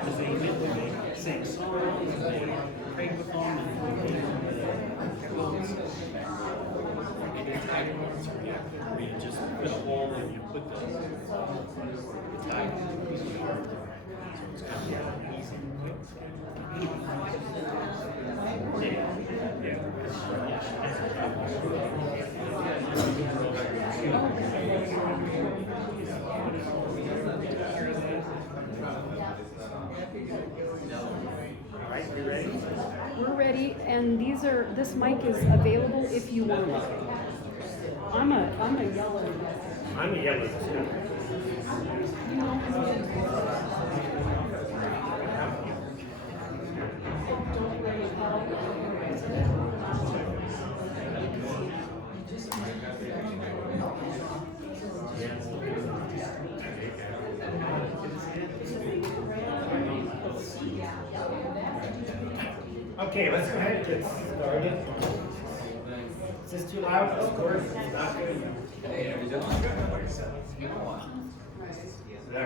Because they sing songs, they pray with them, and they quotes. And it's like, where you just put a hole and you put the tag in the yard. So it's kind of easy and quick. All right, you ready? We're ready, and this mic is available if you want it. I'm a yellow. I'm a yellow too. Okay, let's go ahead and get started. Is this too loud? Of course, it's not good.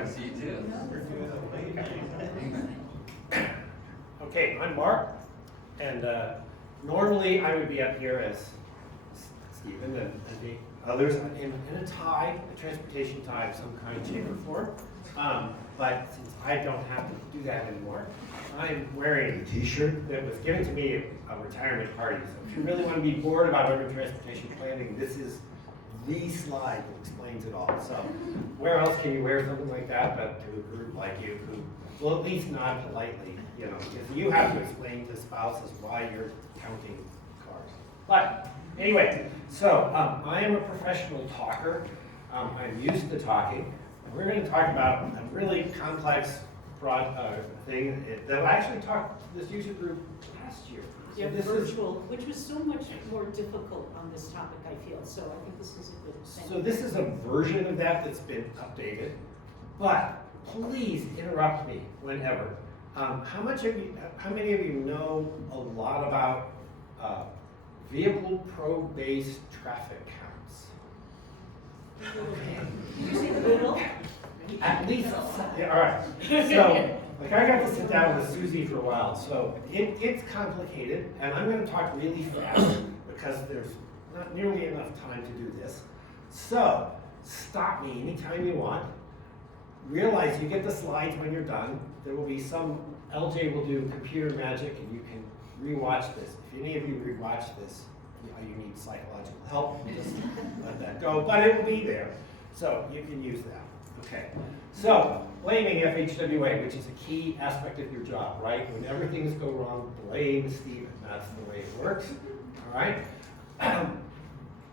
See you too. Okay, I'm Mark, and normally I would be up here as Stephen and the others in a tie, a transportation tie of some kind, shape, or form. But since I don't have to do that anymore, I'm wearing a t-shirt that was given to me at a retirement party. So if you really want to be bored about urban transportation planning, this is the slide that explains it all. So where else can you wear something like that but to a group like you who will at least nod politely, you know, because you have to explain to spouses why you're counting cars. But anyway, so I am a professional talker. I'm used to talking. And we're going to talk about a really complex thing that I actually talked to this user group last year. Yeah, So this virtual, which was so much more difficult on this topic, I feel. So I think this is a good thing. So this is a version of that that's been updated, but please interrupt me whenever. How many of you know a lot about vehicle probe-based traffic counts? Did you say the middle? At least, yeah, all right. So, like I got to sit down with Susie for a while, so it's complicated, and I'm going to talk really fast because there's not nearly enough time to do this. So, stop me anytime you want. Realize you get the slides when you're done. There will be LJ will do computer magic, and you can rewatch this. If any of you rewatch this, you need psychological help, just let that go, but it will be there. So, you can use that. Okay, so blaming FHWA, which is a key aspect of your job, right? When everything's go wrong, blame Stephen. That's the way it works, all right?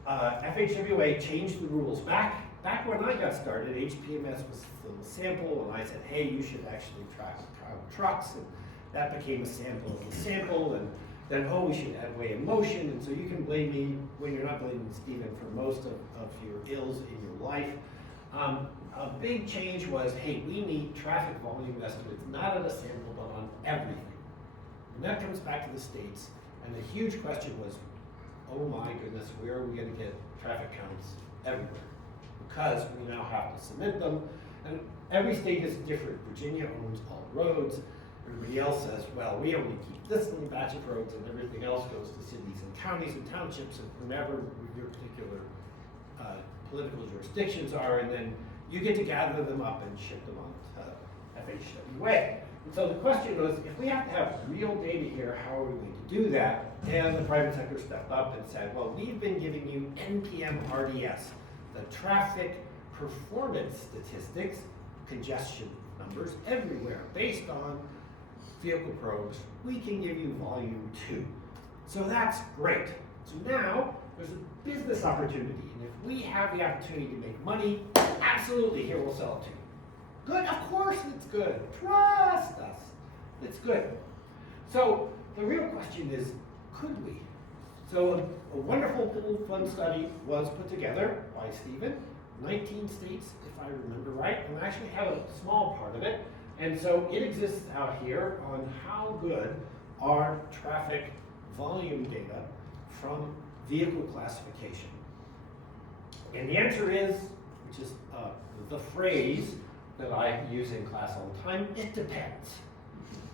FHWA changed the rules. Back when I got started, HPMS was the sample, and I said, hey, you should actually track trucks, and that became a sample of the sample, and then, oh, we should add weigh in motion, and so you can blame me when you're not blaming Stephen for most of your ills in your life. A big change was, hey, we need traffic volume estimates, not on a sample, but on everything. And that comes back to the states, and the huge question was, oh my goodness, where are we going to get traffic counts everywhere? Because we now have to submit them, and every state is different. Virginia owns all roads. Everybody else says, well, we only keep this little batch of roads, and everything else goes to cities and counties and townships, and whomever your particular political jurisdictions are, and then you get to gather them up and ship them on to FHWA. And so the question was, if we have to have real data here, how are we going to do that? And the private sector stepped up and said, well, we've been giving you NPM RDS, the traffic performance statistics, congestion numbers everywhere, based on vehicle probes. We can give you volume 2. So that's great. So now there's a business opportunity, and if we have the opportunity to make money, absolutely, here we'll sell it to you. Good, of course it's good. Trust us. It's good. So the real question is, could we? So a wonderful little fun study was put together by Stephen, 19 states, if I remember right, and I actually have a small part of it. And so it exists out here on how good are traffic volume data from vehicle classification. And the answer is, which is the phrase, that I use in class all the time? It depends.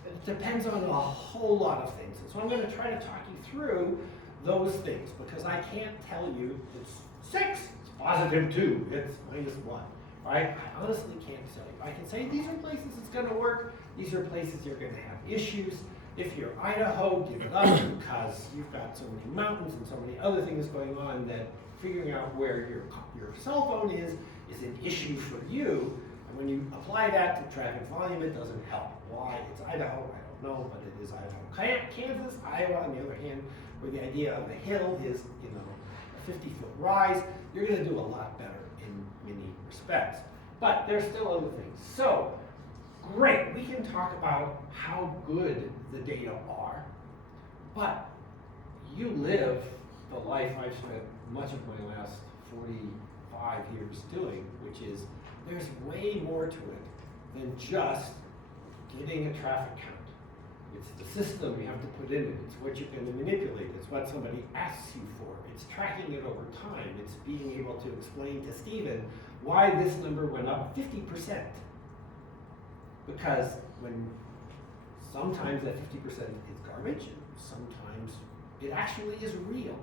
It depends on a whole lot of things. And so I'm going to try to talk you through those things because I can't tell you it's 6, it's positive 2, it's minus 1. Right? I honestly can't tell you. I can say these are places it's going to work, these are places you're going to have issues. If you're Idaho, give it up because you've got so many mountains and so many other things going on that figuring out where your cell phone is an issue for you. And when you apply that to traffic volume, it doesn't help. Why? It's Idaho, I don't know, but it is Idaho. Kansas, Iowa, on the other hand, where the idea of a hill is, a 50-foot rise, you're going to do a lot better in many respects. But there's still other things. So, great, we can talk about how good the data are, but you live the life I've spent much of my last 45 years doing, which is there's way more to it than just getting a traffic count. It's the system you have to put in it. It's what you're going to manipulate. It's what somebody asks you for. It's tracking it over time. It's being able to explain to Stephen why this number went up 50%. Because when sometimes that 50% is garbage, and sometimes it actually is real.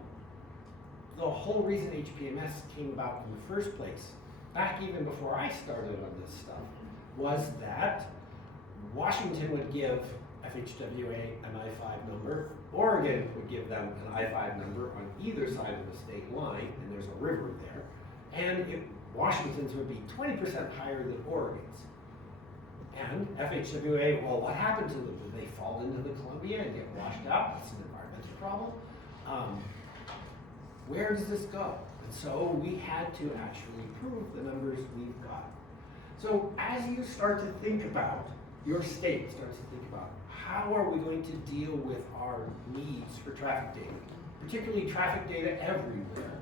The whole reason HPMS came about in the first place, back even before I started on this stuff, was that Washington would give FHWA an I-5 number, Oregon would give them an I-5 number on either side of the state line, and there's a river there, and Washington's would be 20% higher than Oregon's. And FHWA, well, what happened to them? Did they fall into the Columbia and get washed out? That's an environmental problem. Where does this go? And so we had to actually prove the numbers we've got. So as you start to think about your state, starts to think about how are we going to deal with our needs for traffic data, particularly traffic data everywhere.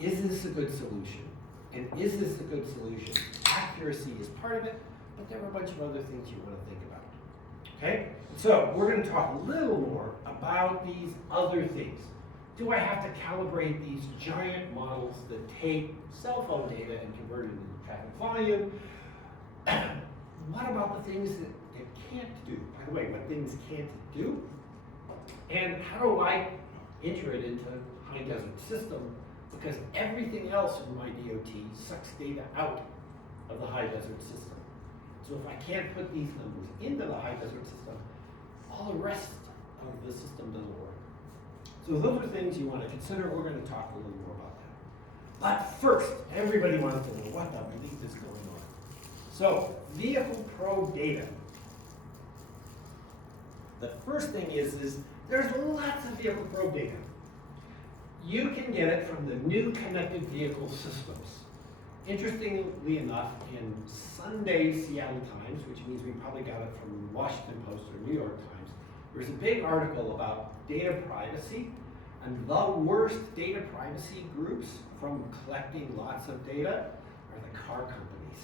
Is this a good solution? And is this a good solution? Accuracy is part of it, but there are a bunch of other things you want to think about. Okay? So we're going to talk a little more about these other things. Do I have to calibrate these giant models that take cell phone data and convert it into traffic volume? What about the things that it can't do? By the way, what things can't it do? And how do I enter it into high desert system? Because everything else in my DOT sucks data out of the high desert system. So if I can't put these numbers into the high desert system, all the rest of the system doesn't work. So those are things you want to consider. We're going to talk a little more about that. But first, everybody wants to know what the bleep is going on. So, vehicle probe data. The first thing is there's lots of vehicle probe data. You can get it from the new connected vehicle systems. Interestingly enough, in Sunday Seattle Times, which means we probably got it from the Washington Post or New York Times, there's a big article about data privacy, and the worst data privacy groups from collecting lots of data are the car companies.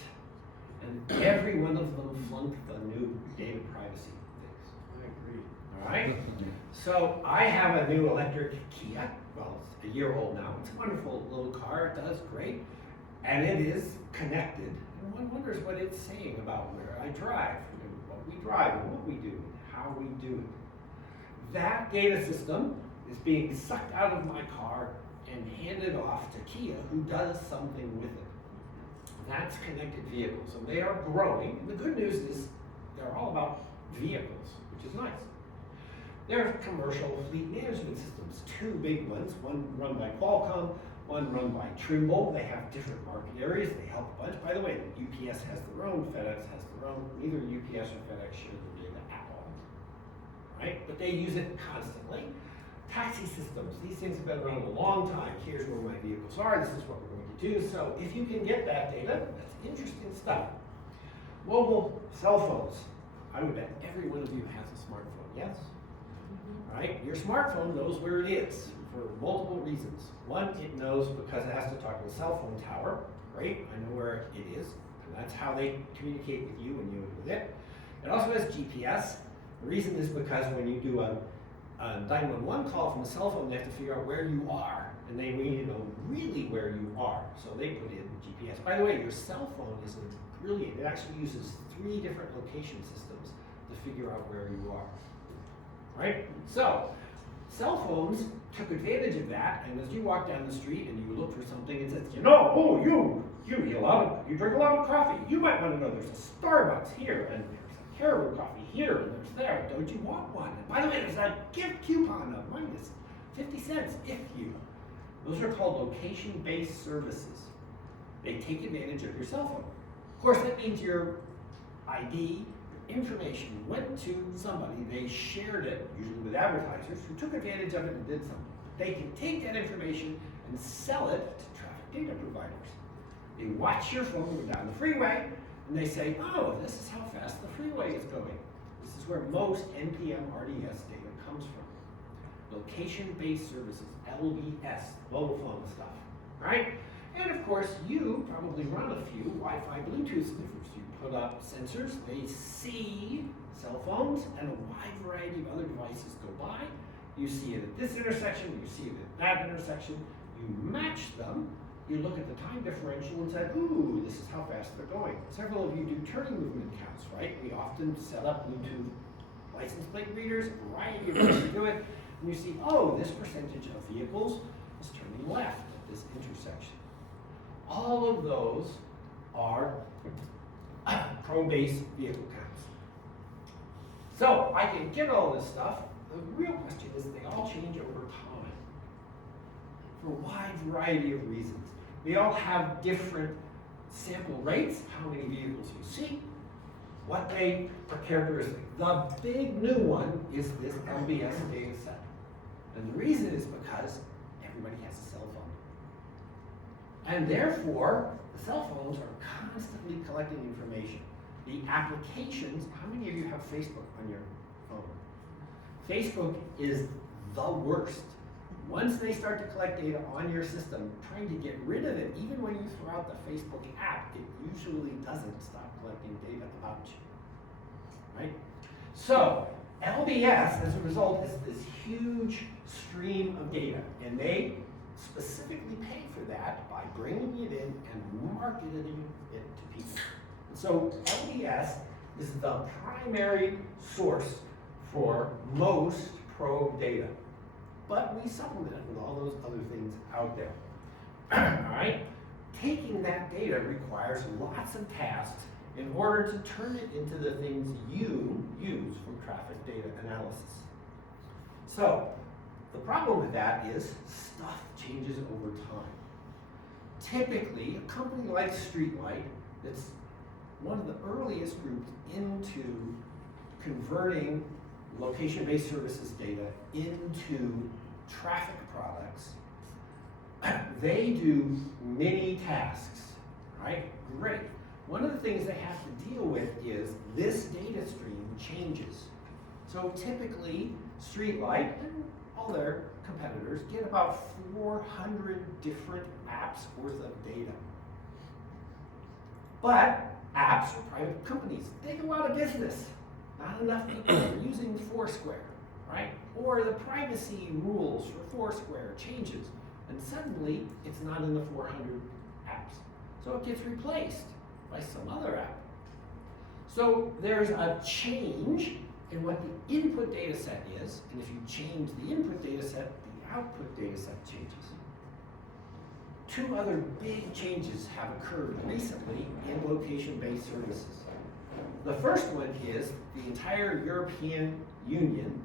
And every one of them flunked the new data privacy things. I agree. All right? So I have a new electric Kia. Well, it's a year old now. It's a wonderful little car. It does great. And it is connected. And one wonders what it's saying about where I drive, and what we drive, and what we do, and how we do it. That data system is being sucked out of my car and handed off to Kia, who does something with it. That's connected vehicles, and they are growing. And the good news is they're all about vehicles, which is nice. There are commercial fleet management systems, 2 big ones, one run by Qualcomm, one run by Trimble. They have different market areas. They help a bunch. By the way, UPS has their own, FedEx has their own. Neither UPS or FedEx share the data at all. Right? But they use it constantly. Taxi systems. These things have been around a long time. Here's where my vehicles are. This is what we're going to do. So if you can get that data, that's interesting stuff. Mobile cell phones. I would bet every one of you has a smartphone. Yes? Right? Your smartphone knows where it is for multiple reasons. One, it knows because it has to talk to a cell phone tower. Great, I know where it is. And that's how they communicate with you and you with it. It also has GPS. The reason is because when you do a 911 call from a cell phone, they have to figure out where you are. and they need to know really where you are. So they put in GPS. By the way, your cell phone is brilliant. It actually uses 3 different location systems to figure out where you are. Right? So, cell phones took advantage of that, and as you walk down the street and you look for something, it says, you know, oh, you drink a lot of coffee. You might want to know there's a Starbucks here, and there's a Caribou coffee here, and there's there. Don't you want one? And by the way, there's a gift coupon of minus 50 cents if you. Those are called location-based services. They take advantage of your cell phone. Of course, that means your ID, your information went to somebody, they shared it, usually with advertisers, who took advantage of it and did something. They can take that information and sell it to traffic data providers. They watch your phone go down the freeway, and they say, oh, this is how fast the freeway is going. This is where most NPM RDS data comes from. Location-based services, LBS, mobile phone stuff, right? And of course, you probably run a few Wi-Fi Bluetooth sniffers. You put up sensors, they see cell phones and a wide variety of other devices go by. You see it at this intersection, you see it at that intersection, you match them, you look at the time differential and say, ooh, this is how fast they're going. Several of you do turning movement counts, right? We often set up Bluetooth license plate readers, a variety of ways to do it, and you see, oh, this percentage of vehicles is turning left at this intersection. All of those are pro-based vehicle counts. So I can get all this stuff. The real question is they all change over time for a wide variety of reasons. They all have different sample rates, how many vehicles you see, what they are characteristic. The big new one is this LBS data set. And the reason is because everybody has a cell phone. And therefore, the cell phones are constantly collecting information. The applications, how many of you have Facebook on your phone? Facebook is the worst. Once they start to collect data on your system, trying to get rid of it, even when you throw out the Facebook app, it usually doesn't stop collecting data about you, right? So, LBS, as a result, is this huge stream of data, and they specifically pay for that by bringing it in and marketing it to people. So LBS is the primary source for most probe data, but we supplement it with all those other things out there. All right? Taking that data requires lots of tasks in order to turn it into the things you use for traffic data analysis. So, the problem with that is stuff changes over time. Typically, a company like Streetlight, that's one of the earliest groups into converting location-based services data into traffic products, they do many tasks, right? Great. One of the things they have to deal with is this data stream changes. So typically, Streetlight and all their competitors get about 400 different apps worth of data. But apps are private companies. They go out of business. Not enough people are using Foursquare, right? Or the privacy rules for Foursquare changes, and suddenly it's not in the 400 apps. So it gets replaced by some other app. So there's a change in what the input data set is, and if you change the input data set, the output data set changes. Two other big changes have occurred recently in location-based services. The first one is the entire European Union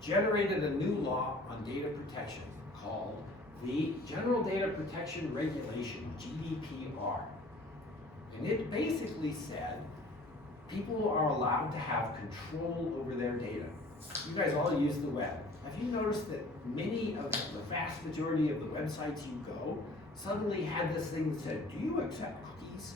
generated a new law on data protection called the General Data Protection Regulation, GDPR. And it basically said people are allowed to have control over their data. You guys all use the web. Have you noticed that many of the vast majority of the websites you go suddenly had this thing that said, do you accept cookies?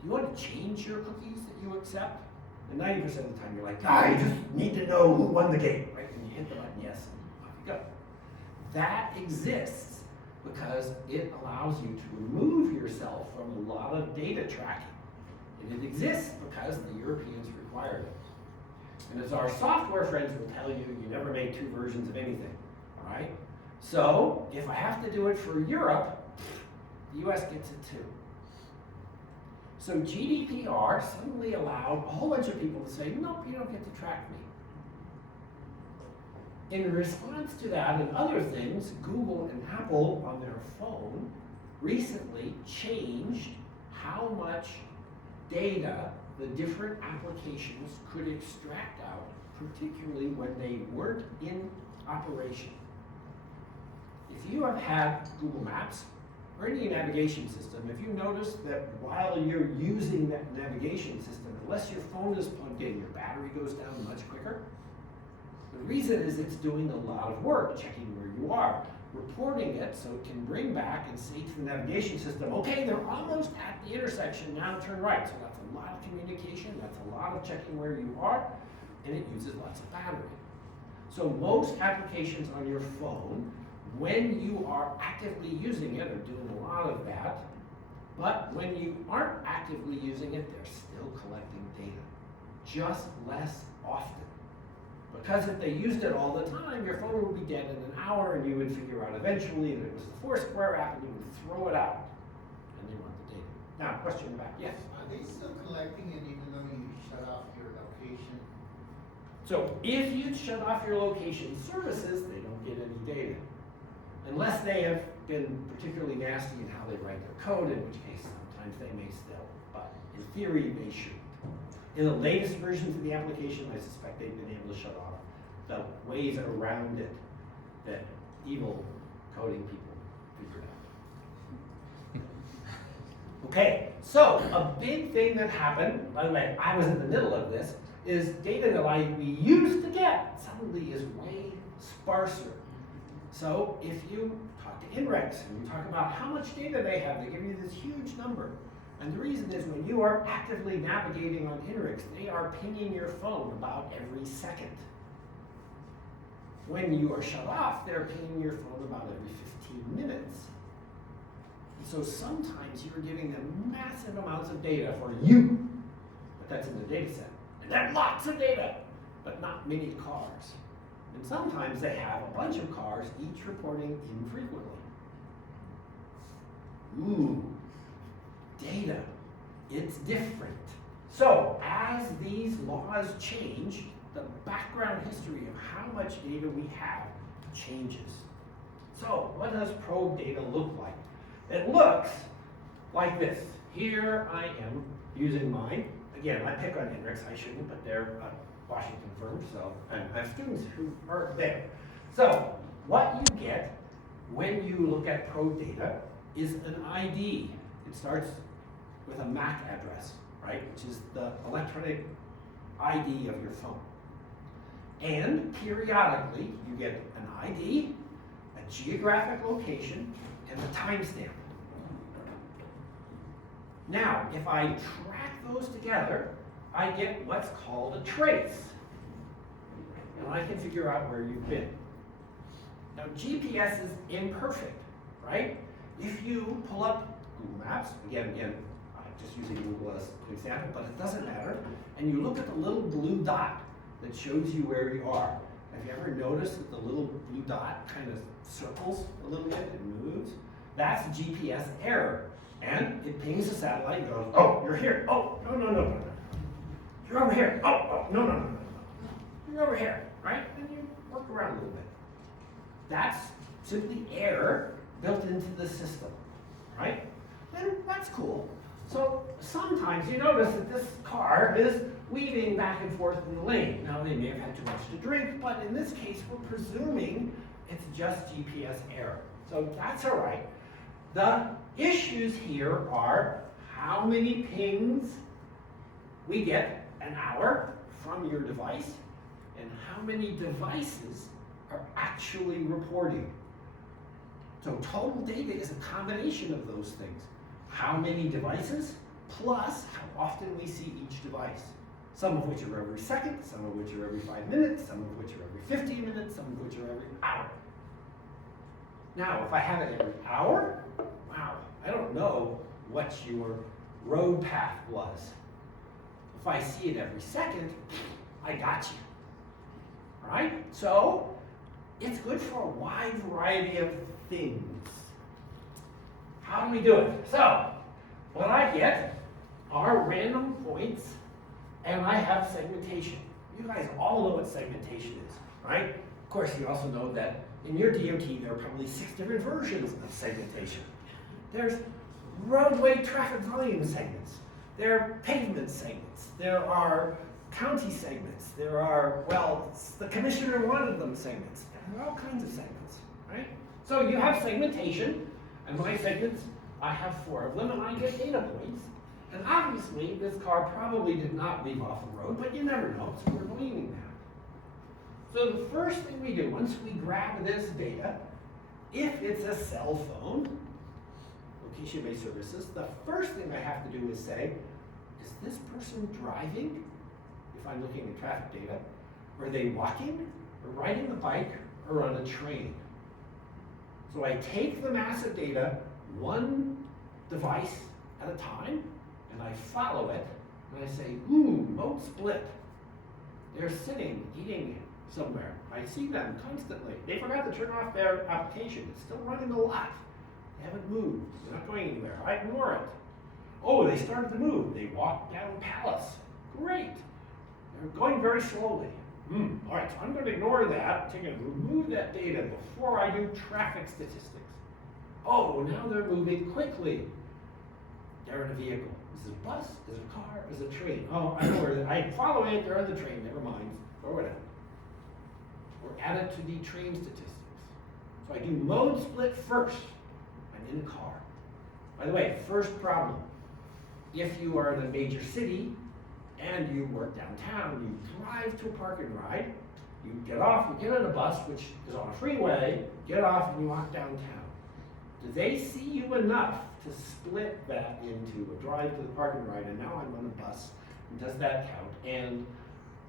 Do you want to change your cookies that you accept? And 90% of the time you're like, I just need to know who won the game, right? And you hit the button, yes, and off you go. That exists because it allows you to remove yourself from a lot of data tracking. And it exists because the Europeans required it. And as our software friends will tell you, you never make two versions of anything, all right? So if I have to do it for Europe, the US gets it too. So GDPR suddenly allowed a whole bunch of people to say, nope, you don't get to track me. In response to that and other things, Google and Apple on their phone recently changed how much data the different applications could extract out, particularly when they weren't in operation. If you have had Google Maps or any navigation system, if you notice that while you're using that navigation system, unless your phone is plugged in, your battery goes down much quicker. The reason is it's doing a lot of work, checking where you are, reporting it so it can bring back and say to the navigation system, okay, they're almost at the intersection, now turn right. So that's a lot of communication, that's a lot of checking where you are, and it uses lots of battery. So most applications on your phone, when you are actively using it, are doing a lot of that, but when you aren't actively using it, they're still collecting data, just less often. Because if they used it all the time, your phone would be dead in an hour, and you would figure out eventually that it was the Foursquare app, and you would throw it out, and they want the data. Now, question in the back, yes? Are they still collecting it even though you shut off your location? So if you shut off your location services, they don't get any data. Unless they have been particularly nasty in how they write their code, in which case sometimes they may still, but in theory they should. In the latest versions of the application, I suspect they've been able to shut off the ways around it that evil coding people figured out. Okay, so a big thing that happened, by the way, I was in the middle of this, is data that we used to get suddenly is way sparser. So if you talk to INREX and you talk about how much data they have, they give you this huge number. And the reason is when you are actively navigating on INREX, they are pinging your phone about every second. When you are shut off, they're pinging your phone about every 15 minutes. And so sometimes you're giving them massive amounts of data for you, but that's in the data set. And there are lots of data, but not many cars. And sometimes they have a bunch of cars, each reporting infrequently. Ooh, data, it's different. So as these laws change, the background history of how much data we have changes. So what does probe data look like? It looks like this. Here I am using mine. Again, I pick on INREX, I shouldn't, but they're Washington firm, so and I have students who are there. So what you get when you look at probe data is an ID. It starts with a MAC address, right, which is the electronic ID of your phone. And periodically you get an ID, a geographic location, and a timestamp. Now, if I track those together, I get what's called a trace. And I can figure out where you've been. Now, GPS is imperfect, right? If you pull up Google Maps, again, I'm just using Google as an example, but it doesn't matter, and you look at the little blue dot that shows you where you are. Have you ever noticed that the little blue dot kind of circles a little bit and moves? That's a GPS error. And it pings the satellite and goes, oh, you're here. Oh, no. You're over here. Oh, no. You're over here, right? And you work around a little bit. That's simply error built into the system, right? And that's cool. So sometimes you notice that this car is weaving back and forth in the lane. Now they may have had too much to drink, but in this case we're presuming it's just GPS error. So that's all right. The issues here are how many pings we get an hour from your device and how many devices are actually reporting. So total data is a combination of those things. How many devices plus how often we see each device. Some of which are every second, some of which are every 5 minutes, some of which are every 15 minutes, some of which are every hour. Now, if I have it every hour, wow, I don't know what your road path was. If I see it every second, I got you. All right? So, It's good for a wide variety of things. How do we do it? So, what I get are random points, and I have segmentation. You guys all know what segmentation is, right? Of course, you also know that in your DOT, there are probably 6 different versions of segmentation. There's roadway traffic volume segments. There are pavement segments. There are county segments. There are, well, the commissioner wanted them segments. There are all kinds of segments, right? So you have segmentation, and my segments, I have 4 of them, and I get data points. And obviously, this car probably did not leave off the road, but you never know, so we're believing that. So the first thing we do, once we grab this data, if it's a cell phone, location-based services, the first thing I have to do is say, is this person driving? If I'm looking at traffic data, are they walking, or riding the bike, or on a train? So I take the massive data, one device at a time, and I follow it, and I say, mode split. They're sitting, eating somewhere. I see them constantly. They forgot to turn off their application. It's still running a lot. They haven't moved. They're not going anywhere. I ignore it. Oh, they started to move. They walked down Palace. Great. They're going very slowly. All right, so I'm going to ignore that. I'm going to remove that data before I do traffic statistics. Oh, now they're moving quickly. They're in a vehicle. Is it a bus? Is it a car? Is it a train? Oh, I know where I follow it. They're on the train. Never mind. Or whatever. Or add it to the train statistics. So I do mode split first. I'm in a car. By the way, first problem. If you are in a major city and you work downtown, you drive to a park and ride, you get off, you get on a bus, which is on a freeway, get off and you walk downtown. Do they see you enough to split that into a drive to the park and ride, and now I'm on a bus, and does that count? And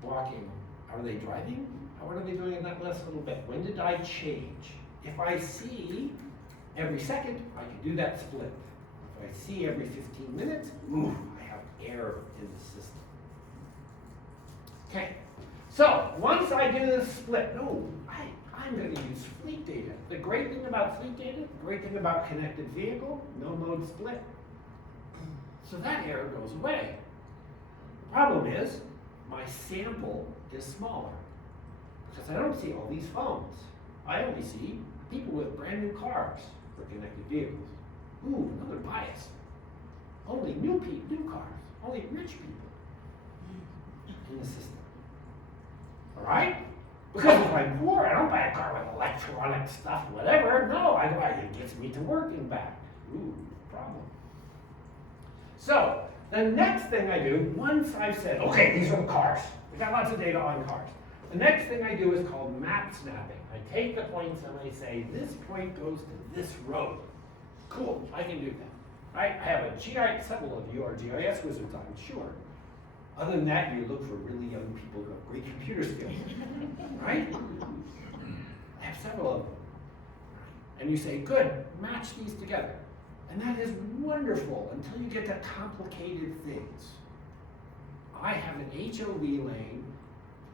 walking, are they driving? How are they doing in that last little bit? When did I change? If I see every second, I can do that split. If I see every 15 minutes, I have error in the system. Okay, so once I do this split, I'm going to use fleet data. The great thing about fleet data, the great thing about connected vehicle, no mode split. So that error goes away. The problem is, my sample is smaller because I don't see all these phones. I only see people with brand new cars for connected vehicles. Another bias. Only new cars, only rich people in the system. All right? Because if I'm poor, I don't buy a car with electronic stuff, whatever. No, it gets me to work and back. Problem. So, the next thing I do, once I've said, okay, these are the cars. We got lots of data on cars. The next thing I do is called map snapping. I take the points and I say, this point goes to this road. Cool, I can do that. Right? I have several of you are GIS wizards, I'm sure. Other than that, you look for really young people who have great computer skills. Right? I have several of them. And you say, good, match these together. And that is wonderful until you get to complicated things. I have an HOV lane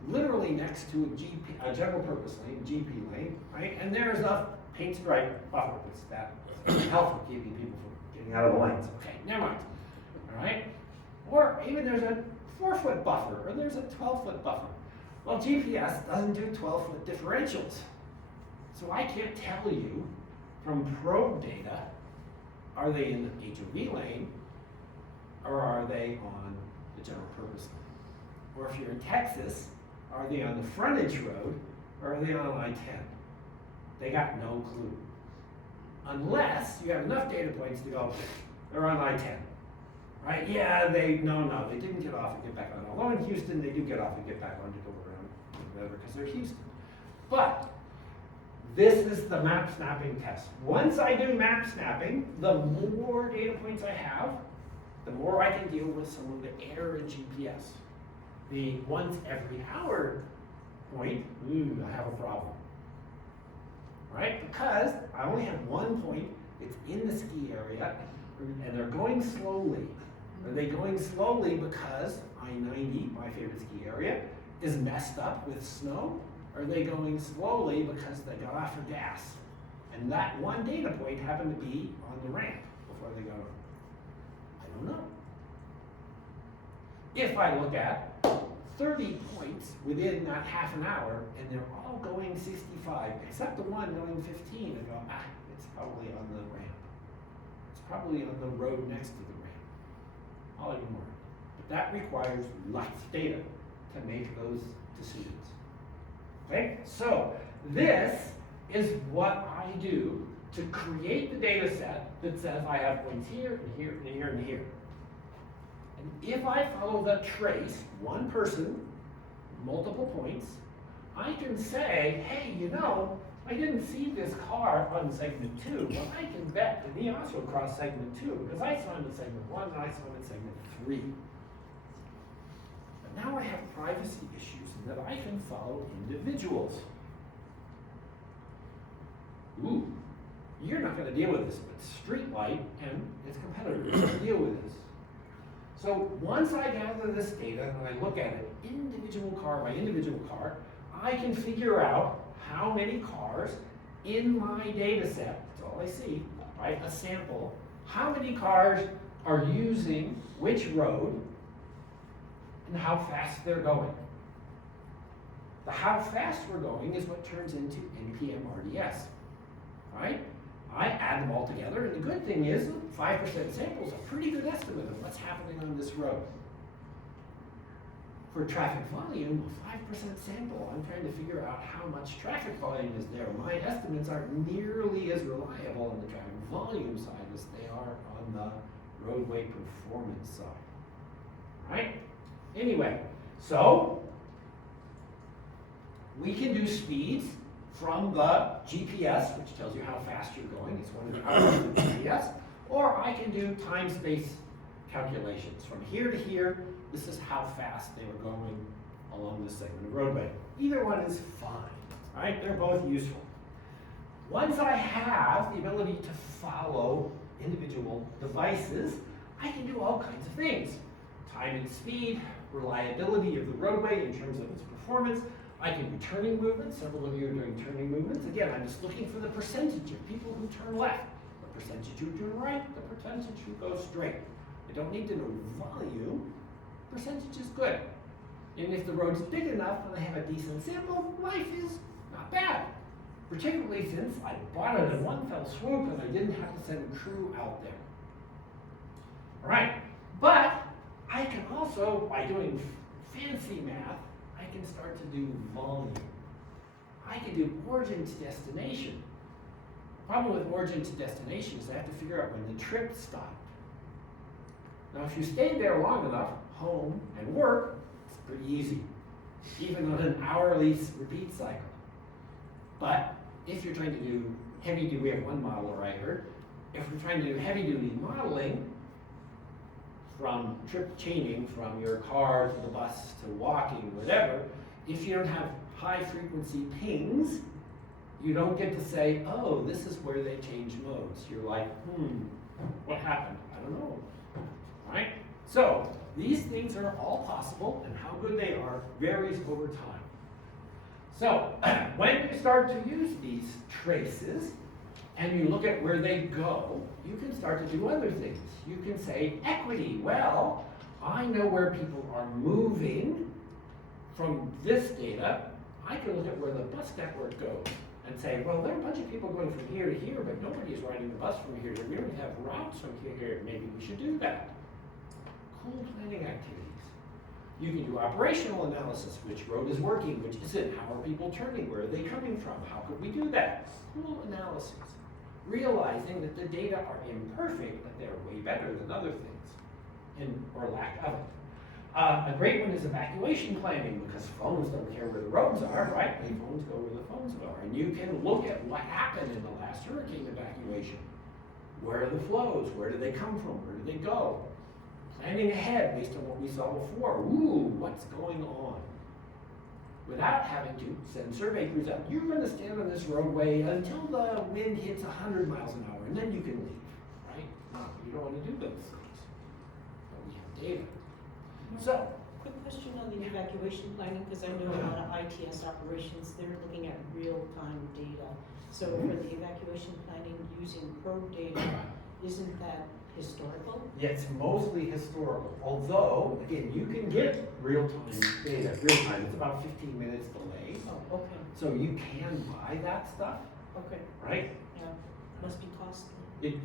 literally next to a general purpose lane, GP lane, right? And there's a paint stripe buffer. It's that helpful keeping people from getting out of the lanes. Okay, never mind. All right? Or even there's a 4-foot buffer, or there's a 12-foot buffer. Well, GPS doesn't do 12-foot differentials. So I can't tell you from probe data, are they in the HOV lane, or are they on the general purpose lane? Or if you're in Texas, are they on the frontage road, or are they on I-10? They got no clue. Unless you have enough data points to go, they're on I-10. Right? Yeah, they didn't get off and get back on. Although in Houston, they do get off and get back on to go around, whatever, because they're Houston. But this is the map snapping test. Once I do map snapping, the more data points I have, the more I can deal with some of the error in GPS. The once every hour point, I have a problem. Right? Because I only have one point, it's in the ski area, and they're going slowly. Are they going slowly because I-90, my favorite ski area, is messed up with snow? are they going slowly because they got off for gas? And that one data point happened to be on the ramp before they got on. I don't know. If I look at 30 points within that half an hour and they're all going 65, except the one going 15, I go, it's probably on the ramp. It's probably on the road next to the ramp. I'll ignore it. But that requires lots of data to make those decisions. Okay, so this is what I do to create the data set that says I have points here and here and here and here. And if I follow the trace, one person, multiple points, I can say, hey, you know, I didn't see this car on segment 2, but I can bet that he also crossed segment 2 because I saw him in segment 1 and I saw him in segment 3. But now I have privacy issues in that I can follow individuals. Ooh, you're not going to deal with this, but Streetlight and its competitors will deal with this. So once I gather this data and I look at it individual car by individual car, I can figure out how many cars in my data set, that's all I see, right, a sample, how many cars are using which road and how fast they're going. The how fast we're going is what turns into NPM RDS, right? I add them all together, and the good thing is 5% sample is a pretty good estimate of what's happening on this road. For traffic volume, a 5% sample, I'm trying to figure out how much traffic volume is there. My estimates aren't nearly as reliable on the traffic volume side as they are on the roadway performance side, right? Anyway, so we can do speeds from the GPS, which tells you how fast you're going. It's one of the hours of the GPS. Or I can do time-space calculations. From here to here, this is how fast they were going along this segment of roadway. Either one is fine, right? They're both useful. Once I have the ability to follow individual devices, I can do all kinds of things. Time and speed, reliability of the roadway in terms of its performance. I can do turning movements. Several of you are doing turning movements. Again, I'm just looking for the percentage of people who turn left, the percentage who turn right, the percentage who go straight. I don't need to know volume. Percentage is good. And if the road's big enough and I have a decent sample, life is not bad. Particularly since I bought it in one fell swoop and I didn't have to send a crew out there. All right, but I can also, by doing fancy math, I can start to do volume. I can do origin to destination. The problem with origin to destination is I have to figure out when the trip stopped. Now, if you stay there long enough, home and work, it's pretty easy, even on an hourly repeat cycle. But if you're trying to do heavy duty, we have one modeler I heard, if we're trying to do heavy duty modeling, from trip chaining from your car to the bus to walking, whatever, if you don't have high frequency pings, you don't get to say, oh, this is where they change modes. You're like, what happened? I don't know, right? So these things are all possible, and how good they are varies over time. So when you start to use these traces, and you look at where they go, you can start to do other things. You can say equity. Well, I know where people are moving from this data. I can look at where the bus network goes and say, well, there are a bunch of people going from here to here, but nobody is riding the bus from here to here. We already have routes from here to here. Maybe we should do that. Cool planning activities. You can do operational analysis. Which road is working? Which isn't? How are people turning? Where are they coming from? How could we do that? Cool analysis. Realizing that the data are imperfect, but they're way better than other things, or lack of it. A great one is evacuation planning, because phones don't care where the roads are, right? The phones go where the phones are. And you can look at what happened in the last hurricane evacuation. Where are the flows? Where do they come from? Where do they go? Planning ahead based on what we saw before. Ooh, what's going on? Without having to send survey crews out. You're going to stand on this roadway until the wind hits 100 miles an hour, and then you can leave, right? No, you don't want to do those things. But we have data. So, Quick question on the evacuation planning, because I know a lot of ITS operations, they're looking at real-time data. So for the evacuation planning using probe data, isn't that historical? Yeah, it's mostly historical, although, again, you can get real-time data, real-time, it's about 15 minutes delay. Oh, okay, So you can buy that stuff, okay, right? yeah, must be costly. It,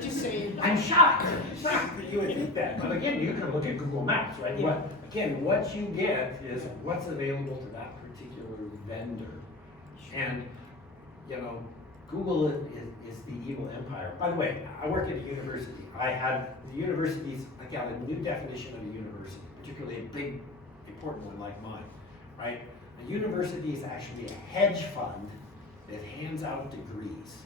Just saying. I'm shocked that you would think that, but again, you can look at Google Maps, right? Yeah. What you get is what's available to that particular vendor. And, you know, Google is the evil empire. By the way, I work at a university. I had the universities, I got a new definition of a university, particularly a big, important one like mine, right? A university is actually a hedge fund that hands out degrees.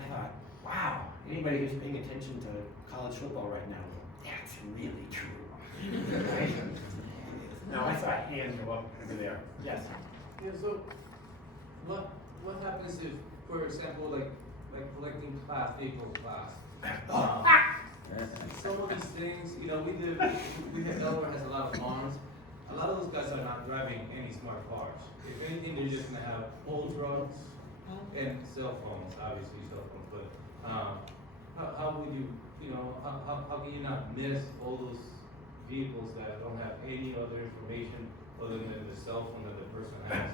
I thought, wow, anybody who's paying attention to college football right now, that's really true. Right? Now I saw a hand go up over there. Yes. Yeah, so what happens if, for example, like collecting vehicle glass? Some of these things, you know, we have Delaware has a lot of farms. A lot of those guys are not driving any smart cars. If anything, they're just gonna have old trucks and cell phones, obviously cell phones. But how would you, you know, how can you not miss all those vehicles that don't have any other information other than the cell phone that the person has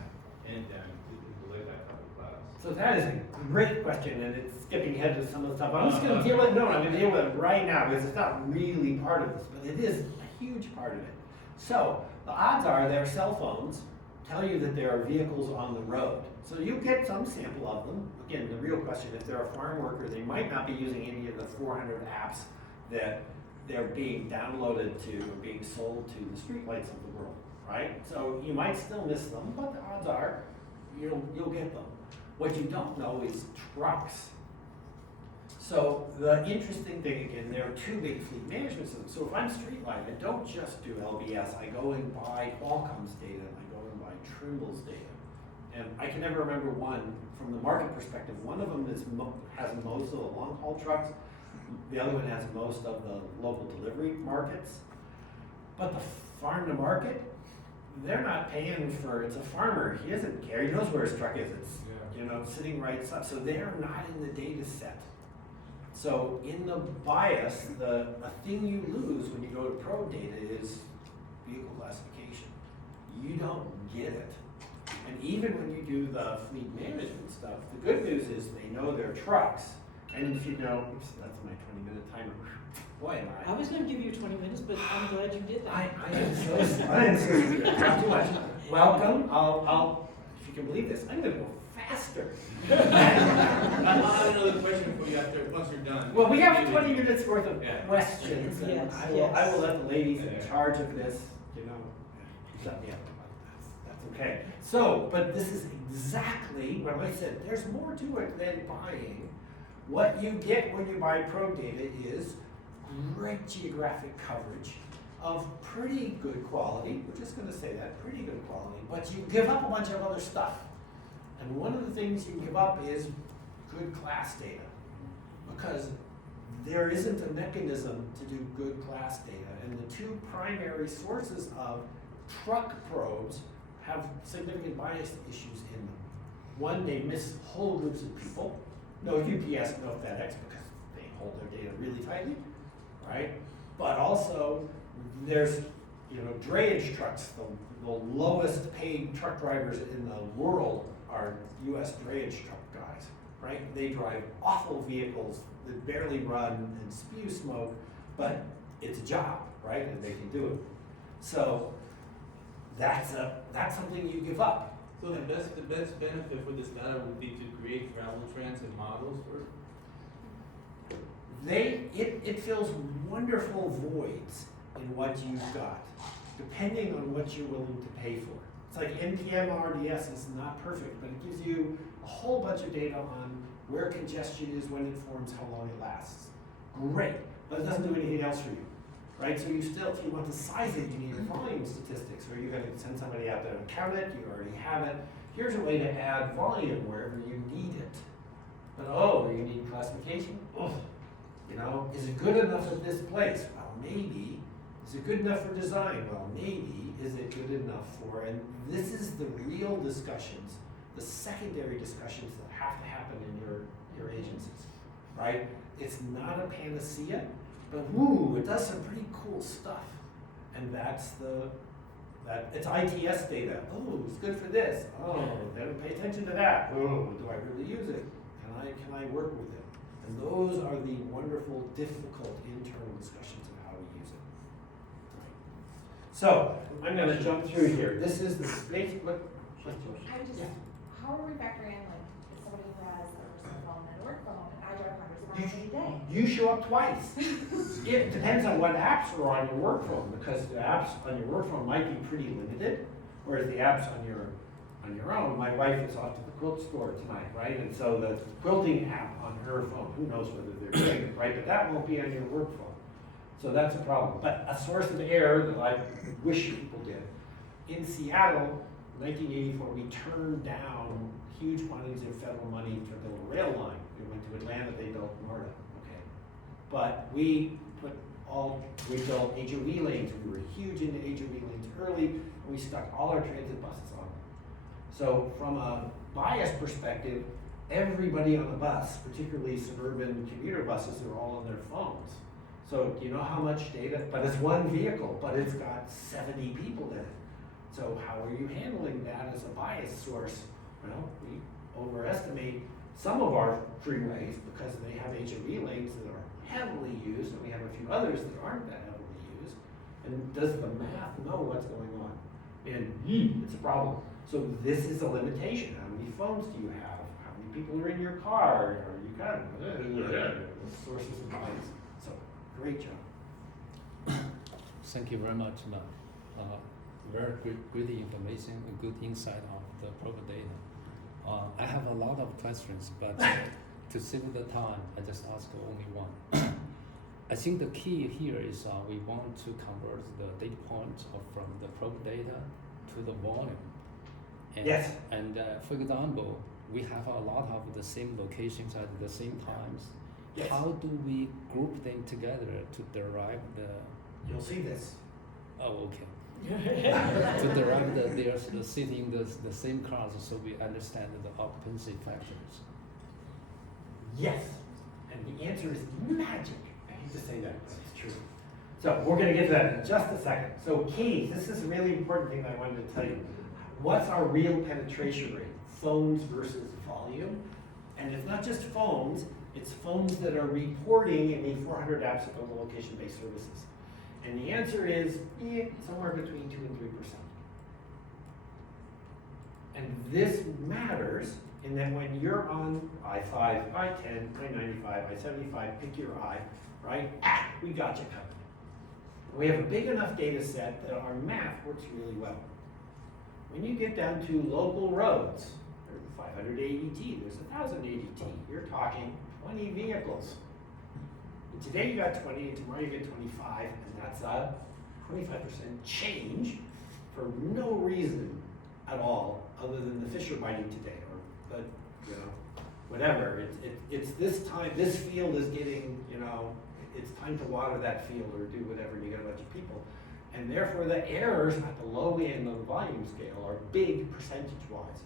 in them to collect that type of glass? So that is a great question, and it's skipping ahead to some of the stuff. I'm just going to deal with I'm going to deal with it right now because it's not really part of this, but it is a huge part of it. So the odds are their cell phones tell you that there are vehicles on the road. So you get some sample of them. Again, the real question, if they're a farm worker, they might not be using any of the 400 apps that they're being downloaded to or being sold to the streetlights of the world, right? So you might still miss them, but the odds are you'll get them. What you don't know is trucks. So the interesting thing, again, there are two big fleet management systems. So if I'm Streetlight, I don't just do LBS. I go and buy Qualcomm's data, and I go and buy Trimble's data. And I can never remember one, from the market perspective, one of them has most of the long-haul trucks. The other one has most of the local delivery markets. But the farm to market, they're not paying for, it's a farmer. He doesn't care. He knows where his truck is. It's, sitting right up. So they're not in the data set. So in the bias, a thing you lose when you go to probe data is vehicle classification. You don't get it. And even when you do the fleet management stuff, the good news is they know their trucks. And if you know, oops, that's my 20-minute timer. Boy, am I was gonna give you 20 minutes, but I'm glad you did that. I am so not too much. Welcome. I'll, if you can believe this, I'm gonna go faster. I'll have another question for you once you're done. Well, we have 20 minutes worth of Yeah. questions, and Yes, I will yes. let the ladies in Yeah. charge of this, shut me up. That's okay. So, but this is exactly what I said. There's more to it than buying. What you get when you buy probe data is great geographic coverage of pretty good quality. We're just going to say that, pretty good quality. But you give up a bunch of other stuff. And one of the things you give up is good class data. Because there isn't a mechanism to do good class data. And the two primary sources of truck probes have significant bias issues in them. One, they miss whole groups of people. No UPS, no FedEx, because they hold their data really tightly, right? But also, there's drayage trucks. The lowest paid truck drivers in the world are U.S. drayage truck guys, right? They drive awful vehicles that barely run and spew smoke, but it's a job, right? And they can do it. So that's something you give up. So the best benefit for this data would be to create travel trends and models for. It fills wonderful voids in what you've got, depending on what you're willing to pay for. It's like NPM RDS is not perfect, but it gives you a whole bunch of data on where congestion is, when it forms, how long it lasts. Great, but it doesn't do anything else for you, right? So you still, if you want to size it, you need volume statistics, or you're going to send somebody out there to count it, you already have it. Here's a way to add volume wherever you need it. But you need classification? Is it good enough at this place? Well, maybe, Is it good enough for design? Well, maybe. Is it good enough for, and this is the real discussions, the secondary discussions that have to happen in your agencies, right? It's not a panacea, but woo, it does some pretty cool stuff. And that's it's ITS data. Oh, it's good for this. Oh, they don't pay attention to that. Oh, do I really use it? Can I work with it? And those are the wonderful, difficult internal discussions of how we use it. Right. So I'm going to jump through here. This is the basic. Look. I would just, Yeah. how are we factoring in, like, if somebody who has a personal phone and a work phone, and I drive hundreds of miles every day? You show up twice. It depends on what apps are on your work phone, because the apps on your work phone might be pretty limited, whereas the apps on your own. My wife is off to the quilt store tonight, right? And so the quilting app on her phone, who knows whether they're doing it, right? But that won't be on your work phone. So that's a problem. But a source of error that I wish people did. In Seattle, 1984, we turned down huge quantities of federal money to build a rail line. We went to Atlanta, they built MARTA, okay? But we built HOV lanes. We were huge into HOV lanes early, and we stuck all our transit buses on them. So from a bias perspective, everybody on the bus, particularly suburban commuter buses, are all on their phones. So do you know how much data? But it's one vehicle, but it's got 70 people in it. So how are you handling that as a bias source? Well, we overestimate some of our freeways because they have HOV lanes that are heavily used, and we have a few others that aren't that heavily used. And does the math know what's going on? And it's a problem. So this is a limitation. How many phones do you have? How many people are in your car? Are you kind of sources of bias? So great job. Thank you very much, ma'am. Very good information and good insight on the proper data. I have a lot of questions, but to save the time, I just ask only one. I think the key here is we want to convert the data points from the probe data to the volume. And, Yes. And for example, we have a lot of the same locations at the same times. Yes. How do we group them together to derive the? You'll see this. Oh, okay. To derive they're sitting the same cars, so we understand the occupancy factors. Yes. And the answer is magic. I hate to say that, but it's true. So we're going to get to that in just a second. So keys, this is a really important thing that I wanted to tell you. What's our real penetration rate? Phones versus volume. And it's not just phones, it's phones that are reporting in the 400 apps that build location-based services. And the answer is somewhere between 2 and 3%. And this matters in that when you're on I-5, I-10, I-95, I-75, pick your I, right? We got you covered. We have a big enough data set that our math works really well. When you get down to local roads, there's 500 ADT, there's 1,000 ADT. You're talking 20 vehicles. And today you got 20, and tomorrow you get 25, and that's a 25% change for no reason at all, other than the fish are biting today, or the, whatever. It's this time. This field is getting, it's time to water that field or do whatever. And you get a bunch of people. And therefore, the errors at the low end of the volume scale are big percentage-wise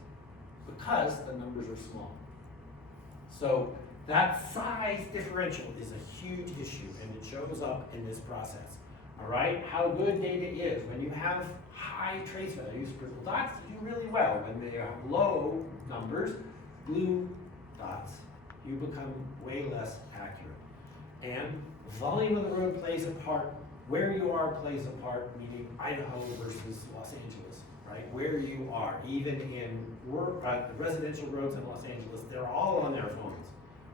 because the numbers are small. So that size differential is a huge issue, and it shows up in this process. All right? How good data is. When you have high trace values, purple dots do really well. When they have low numbers, blue dots, you become way less accurate. And volume of the road plays a part. Where you are plays a part, meaning Idaho versus Los Angeles, right? Where you are, even in residential roads in Los Angeles, they're all on their phones,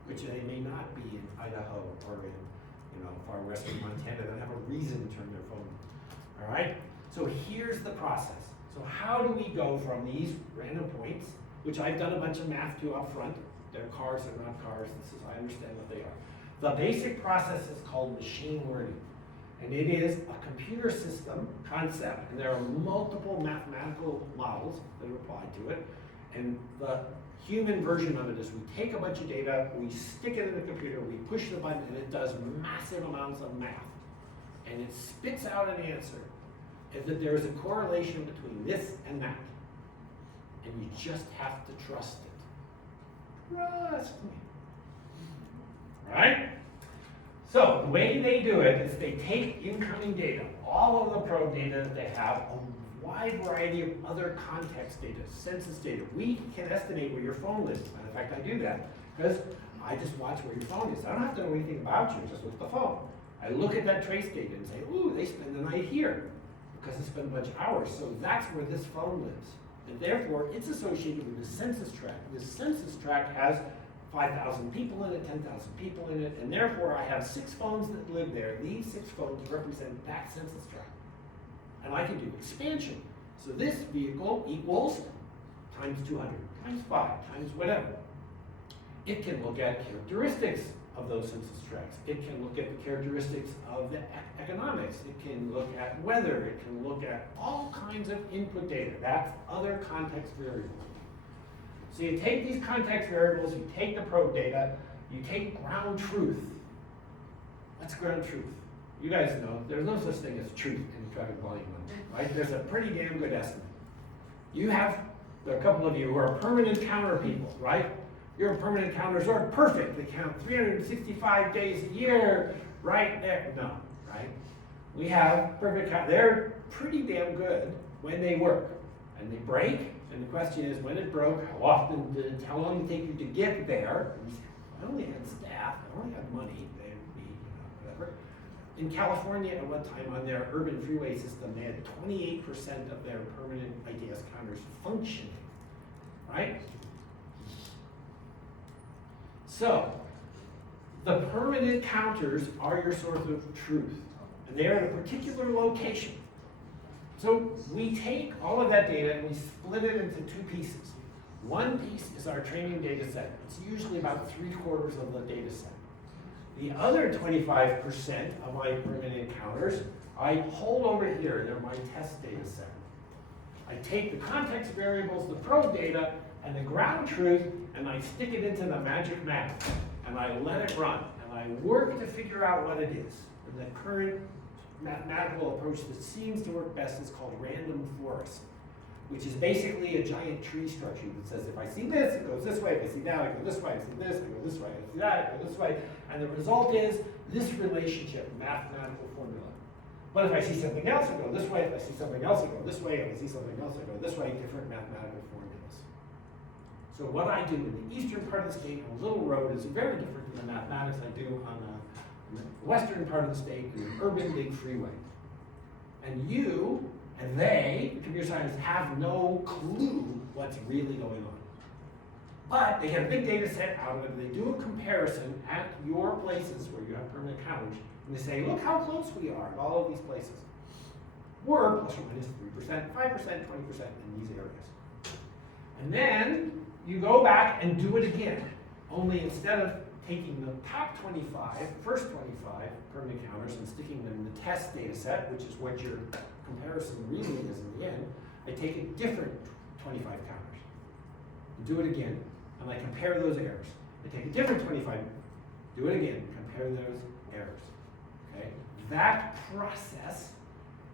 which they may not be in Idaho or in, far western Montana. They don't have a reason to turn their phone on, all right? So here's the process. So how do we go from these random points, which I've done a bunch of math to up front. They're cars, they're not cars. I understand what they are. The basic process is called machine learning. And it is a computer system concept, and there are multiple mathematical models that are applied to it. And the human version of it is we take a bunch of data, we stick it in the computer, we push the button, and it does massive amounts of math. and it spits out an answer, is that there is a correlation between this and that. And you just have to trust it. Trust me. Right? So the way they do it is they take incoming data, all of the probe data that they have, a wide variety of other context data, census data. We can estimate where your phone lives. Matter of fact, I do that because I just watch where your phone is. I don't have to know anything about you, just look at the phone. I look at that trace data and say, ooh, they spend the night here because they spend a bunch of hours. So that's where this phone lives. And therefore, it's associated with the census tract. This census tract has 5,000 people in it, 10,000 people in it, and therefore I have 6 phones that live there. These 6 phones represent that census tract. And I can do expansion. So this vehicle equals times 200, times 5, times whatever. It can look at characteristics of those census tracts. It can look at the characteristics of the economics. It can look at weather. It can look at all kinds of input data. That's other context variables. So you take these context variables, you take the probe data, you take ground truth. What's ground truth? You guys know there's no such thing as truth in traffic volume, right? There's a pretty damn good estimate. You have, there are a couple of you who are permanent counter people, right? Your permanent counters are perfect. They count 365 days a year, right there. No, right? We have perfect count. They're pretty damn good when they work. And they break, and the question is, when it broke, how often did it, how long did it take you to get there? And you say, I only had staff, I only had money, they would be, whatever. In California at one time on their urban freeway system, they had 28% of their permanent ITS counters functioning, right? So, the permanent counters are your source of truth, and they are at a particular location. So we take all of that data and we split it into 2 pieces. One piece is our training data set. It's usually about 3/4 of the data set. The other 25% of my permanent counters, I hold over here. They're my test data set. I take the context variables, the probe data, and the ground truth, and I stick it into the magic map, and I let it run, and I work to figure out what it is. And the current mathematical approach that seems to work best is called random forest, which is basically a giant tree structure that says, if I see this, it goes this way, if I see that, I go this way, if I see this, I go this way, if I see that, I go this way, and the result is this relationship, mathematical formula. But if I see something else, I go this way, if I see something else, I go this way, if I see something else, I go this way, different mathematical formulas. So what I do in the eastern part of the state on Little Road is very different than the mathematics I do on the western part of the state, the urban big freeway. And you and they, the computer scientists, have no clue what's really going on. But they get a big data set out of it, and they do a comparison at your places where you have permanent counters, and they say, look how close we are at all of these places. We're plus or minus 3%, 5%, 20% in these areas. And then you go back and do it again, only instead of taking the top 25, first 25 permanent counters and sticking them in the test data set, which is what your comparison really is in the end, I take a different 25 counters and do it again, and I compare those errors. I take a different 25, do it again, compare those errors. Okay? That process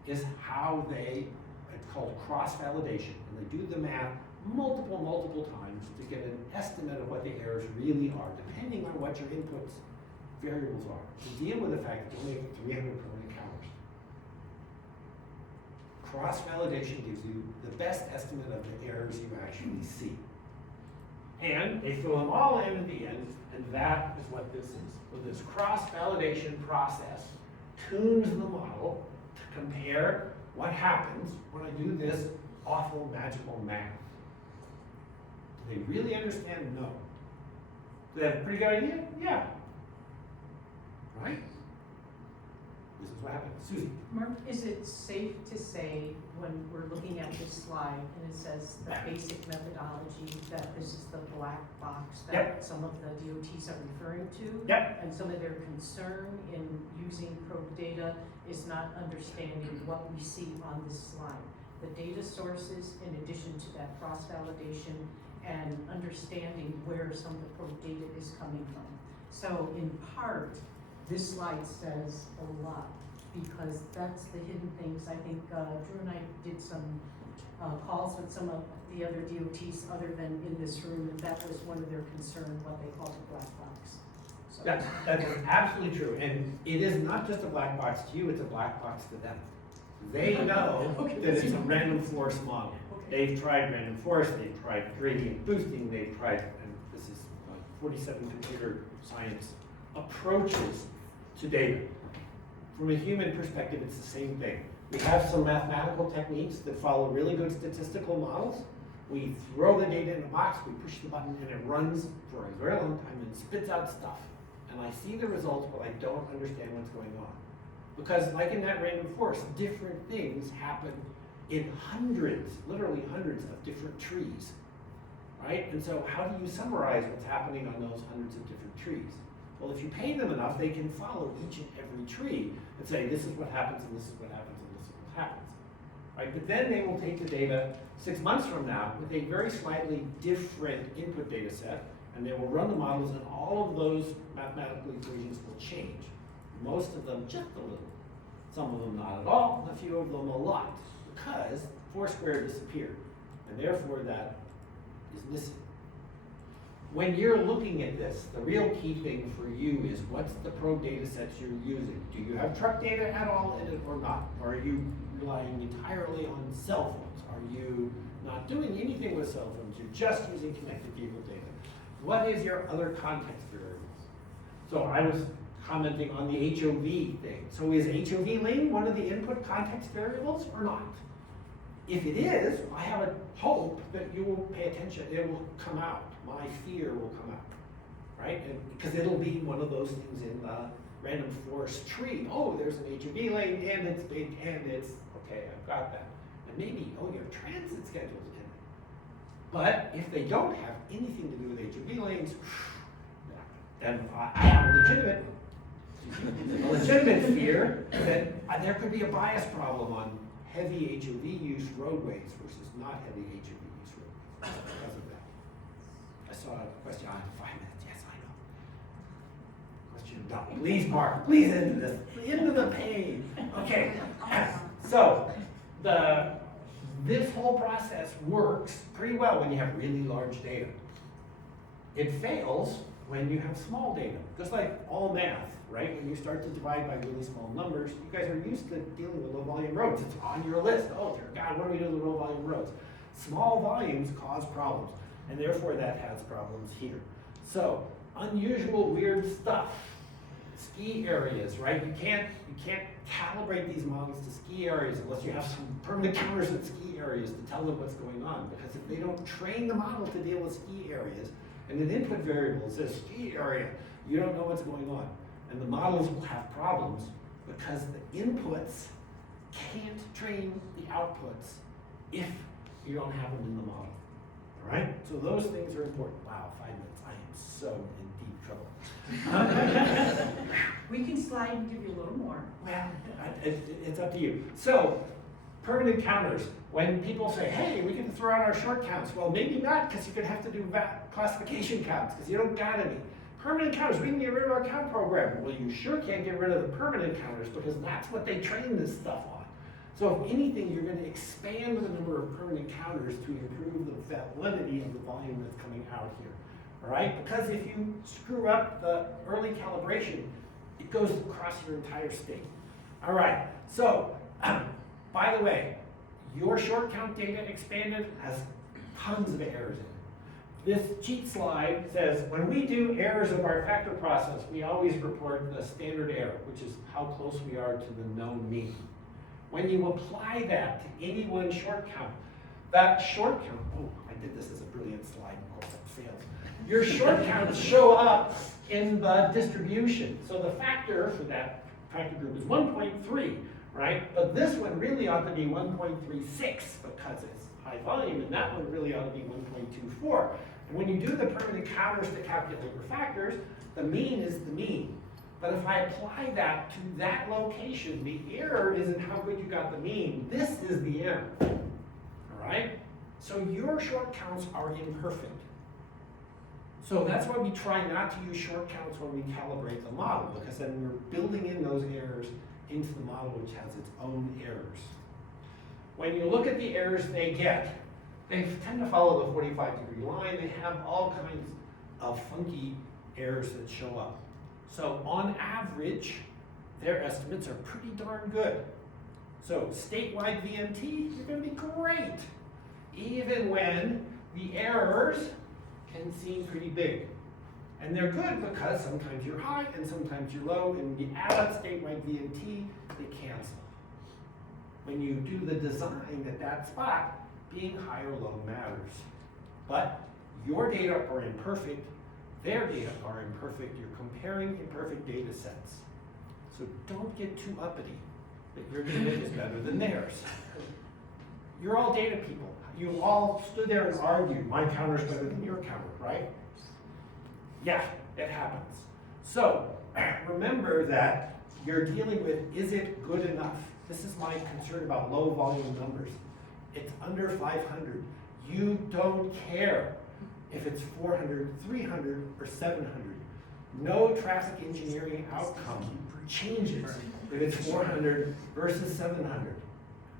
is how it's called cross-validation, and they do the math multiple times to get an estimate of what the errors really are, depending on what your inputs variables are, to deal with the fact that you only have 300 permanent counters. Cross-validation gives you the best estimate of the errors you actually see. And they fill them all in at the end, and that is what this is. So this cross-validation process tunes the model to compare what happens when I do this awful magical math. Do they really understand? No. Do they have a pretty good idea? Yeah. Right? This is what happens. Susie. Mark, is it safe to say when we're looking at this slide and it says the basic methodology that this is the black box that Yep. some of the DOTs are referring to? Yep. And some of their concern in using probe data is not understanding what we see on this slide. The data sources in addition to that cross-validation and understanding where some of the probe data is coming from. So in part, this slide says a lot. because that's the hidden things. I think Drew and I did some calls with some of the other DOTs other than in this room, and that was one of their concerns, what they call the black box. So- That's absolutely true, and it is not just a black box to you, it's a black box to them. They know that it's a random forest model. They've tried random forest, they've tried gradient boosting, they've tried, and this is 47 computer science approaches to data. From a human perspective, it's the same thing. We have some mathematical techniques that follow really good statistical models. We throw the data in a box, we push the button, and it runs for a very long time and spits out stuff. And I see the results, but I don't understand what's going on. Because like in that random forest, different things happen in hundreds, literally hundreds of different trees, right? And so how do you summarize what's happening on those hundreds of different trees? Well, if you pay them enough, they can follow each and every tree and say, this is what happens, and this is what happens, and this is what happens, right? But then they will take the data 6 months from now with a very slightly different input data set, and they will run the models, and all of those mathematical equations will change. Most of them just a little. Some of them not at all, and a few of them a lot, because Foursquare disappeared, and therefore that is missing. When you're looking at this, the real key thing for you is what's the probe data sets you're using? Do you have truck data at all in it or not? Or are you relying entirely on cell phones? Are you not doing anything with cell phones? You're just using connected vehicle data. What is your other context variables? So I was commenting on the HOV thing. So is HOV lane one of the input context variables or not? If it is, I have a hope that you will pay attention. It will come out. My fear will come out, right? Because it'll be one of those things in the random forest tree. Oh, there's an HOV lane, and it's big, and it's, okay, I've got that. And maybe, oh, you have transit schedules in it. But if they don't have anything to do with HOV lanes, then I have a legitimate fear that there could be a bias problem on heavy HOV use roadways versus not heavy HOV use roadways because of that. I saw a question, I have 5 minutes, yes, I know. Question done. Please, Mark, please into this, into the pain. Okay, so this whole process works pretty well when you have really large data. It fails when you have small data, just like all math, right? When you start to divide by really small numbers, you guys are used to dealing with low volume roads. It's on your list. Oh, dear God, what do we do with low volume roads? Small volumes cause problems, and therefore that has problems here. So, unusual, weird stuff. Ski areas, right? You can't calibrate these models to ski areas unless you have some permanent counters at ski areas to tell them what's going on. Because if they don't train the model to deal with ski areas, and an input variable says ski area, you don't know what's going on. And the models will have problems because the inputs can't train the outputs if you don't have them in the model. All right? So those things are important. Wow, 5 minutes. I am so in deep trouble. We can slide and give you a little more. Well, it's up to you. So, permanent counters. When people say, hey, we can throw out our short counts. Well, maybe not, because you're going to have to do classification counts, because you don't got any. Permanent counters, we can get rid of our count program. Well, you sure can't get rid of the permanent counters, because that's what they train this stuff on. So if anything, you're going to expand the number of permanent counters to improve the validity of the volume that's coming out here. All right? Because if you screw up the early calibration, it goes across your entire state. All right, so, by the way, your short count data expanded has tons of errors in it. This cheat slide says, when we do errors of our factor process, we always report the standard error, which is how close we are to the known mean. When you apply that to any one short count, that short count, oh, I did this as a brilliant slide, of course it failed. Your short counts show up in the distribution. So the factor for that factor group is 1.3, right? But this one really ought to be 1.36 because it's high volume, and that one really ought to be 1.24. And when you do the permanent counters to calculate your factors, the mean is the mean. But if I apply that to that location, the error isn't how good you got the mean. This is the error, all right? So your short counts are imperfect. So that's why we try not to use short counts when we calibrate the model, because then we're building in those errors into the model which has its own errors. When you look at the errors they get, they tend to follow the 45-degree line. They have all kinds of funky errors that show up. So on average, their estimates are pretty darn good. So statewide VMT, you're going to be great, even when the errors can seem pretty big. And they're good because sometimes you're high and sometimes you're low, and when you add up statewide VMT, they cancel. When you do the design at that spot, being high or low matters. But your data are imperfect, their data are imperfect, you're comparing imperfect data sets. So don't get too uppity that your data is better than theirs. You're all data people. You all stood there and argued, my counter's better than your counter, right? Yeah, it happens. So remember that you're dealing with, is it good enough? This is my concern about low volume numbers. It's under 500. You don't care if it's 400, 300, or 700. No traffic engineering outcome changes if it's 400 versus 700.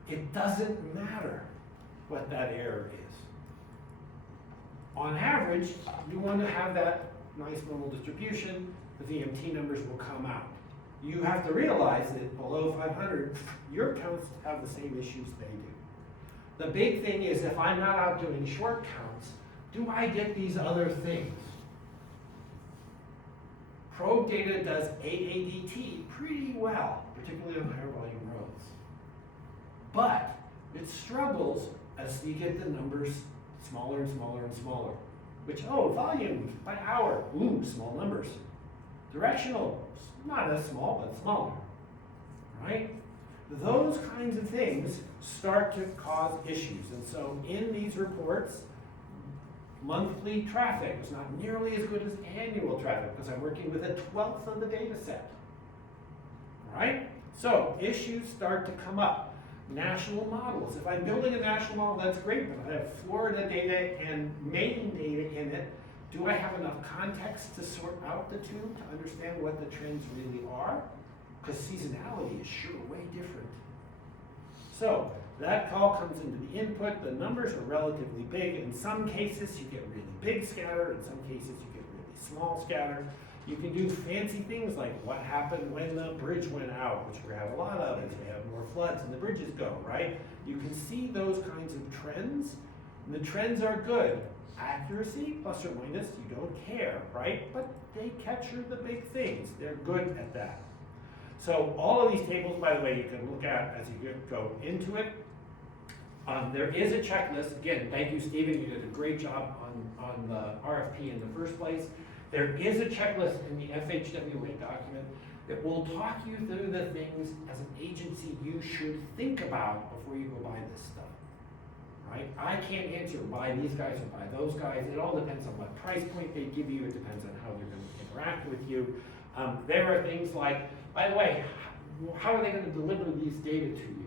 It doesn't matter what that error is. On average, you want to have that nice normal distribution. The VMT numbers will come out. You have to realize that below 500, your counts have the same issues they do. The big thing is, if I'm not out doing short counts, do I get these other things? Probe data does AADT pretty well, particularly on higher volume roads. But it struggles as you get the numbers smaller and smaller and smaller. Which, volume by hour, small numbers. Directional, not as small, but smaller, right? Those kinds of things start to cause issues. And so in these reports, monthly traffic is not nearly as good as annual traffic because I'm working with a 1/12 of the data set, right? So issues start to come up. National models. If I'm building a national model, that's great, but I have Florida data and Maine data in it. Do I have enough context to sort out the two to understand what the trends really are? Because seasonality is sure way different. So that call comes into the input. The numbers are relatively big. In some cases, you get really big scatter. In some cases, you get really small scatter. You can do fancy things like what happened when the bridge went out, which we have a lot of as we have more floods and the bridges go, right? You can see those kinds of trends, and the trends are good. Accuracy, plus or minus, you don't care, right? But they capture the big things. They're good at that. So all of these tables, by the way, you can look at as you go into it. There is a checklist. Again, thank you, Stephen. You did a great job on the RFP in the first place. There is a checklist in the FHWA document that will talk you through the things as an agency you should think about before you go buy this stuff, right? I can't answer buy these guys or buy those guys. It all depends on what price point they give you. It depends on how they're going to interact with you. There are things like, by the way, how are they going to deliver these data to you?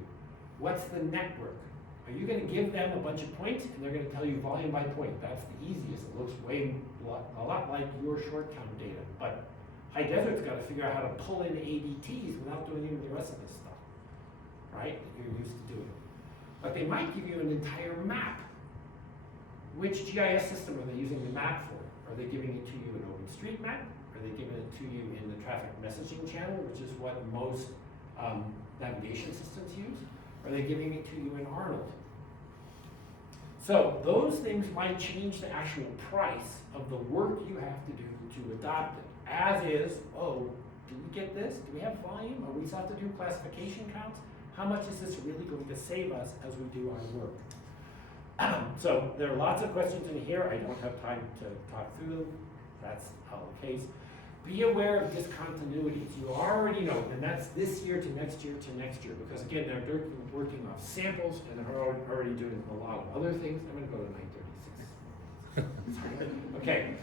What's the network? Are you going to give them a bunch of points and they're going to tell you volume by point? That's the easiest. It looks a lot like your short count data. But High Desert's got to figure out how to pull in ADTs without doing any of the rest of this stuff, right? That you're used to doing. But they might give you an entire map. Which GIS system are they using the map for? Are they giving it to you in OpenStreetMap? Are they giving it to you in the traffic messaging channel, which is what most navigation systems use? Are they giving it to you in Arnold? So those things might change the actual price of the work you have to do to adopt it. As is, do we get this? Do we have volume? Are we supposed to do classification counts? How much is this really going to save us as we do our work? So there are lots of questions in here. I don't have time to talk through them. That's how the case. Be aware of discontinuities. You already know, and that's this year to next year to next year, because again, they're working off samples and they're already doing a lot of other things. I'm going to go to 9:36. Sorry. Okay.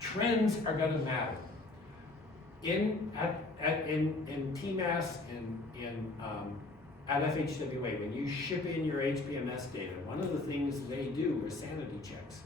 Trends are going to matter. In TMAS and at FHWA, when you ship in your HPMS data, one of the things they do is sanity checks.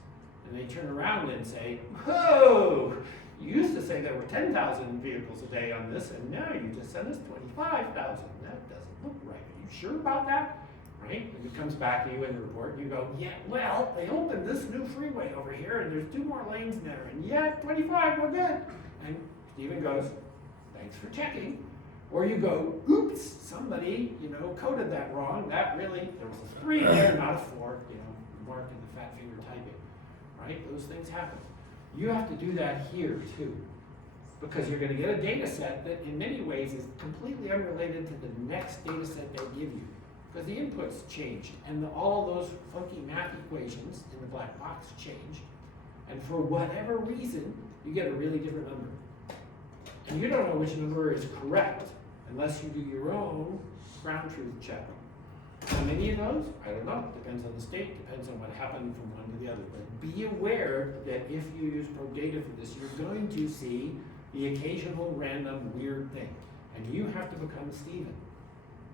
And they turn around and say, whoa, You used to say there were 10,000 vehicles a day on this, and now you just sent us 25,000. That doesn't look right. Are you sure about that? Right? And it comes back to you in the report, and you go, yeah, well, they opened this new freeway over here, and there's 2 more lanes there, and yeah, 25, we're good. And Stephen goes, thanks for checking. Or you go, oops, somebody, coded that wrong. That really, there was a 3 there, not a 4, marked in the fat finger typing. Right? Those things happen. You have to do that here too, because you're going to get a data set that in many ways is completely unrelated to the next data set they give you, because the inputs changed and all those funky math equations in the black box changed, and for whatever reason, you get a really different number. And you don't know which number is correct unless you do your own ground truth check. How many of those? I don't know. Depends on the state, depends on what happened from one to the other. But be aware that if you use probe data for this, you're going to see the occasional random weird thing. And you have to become Stephen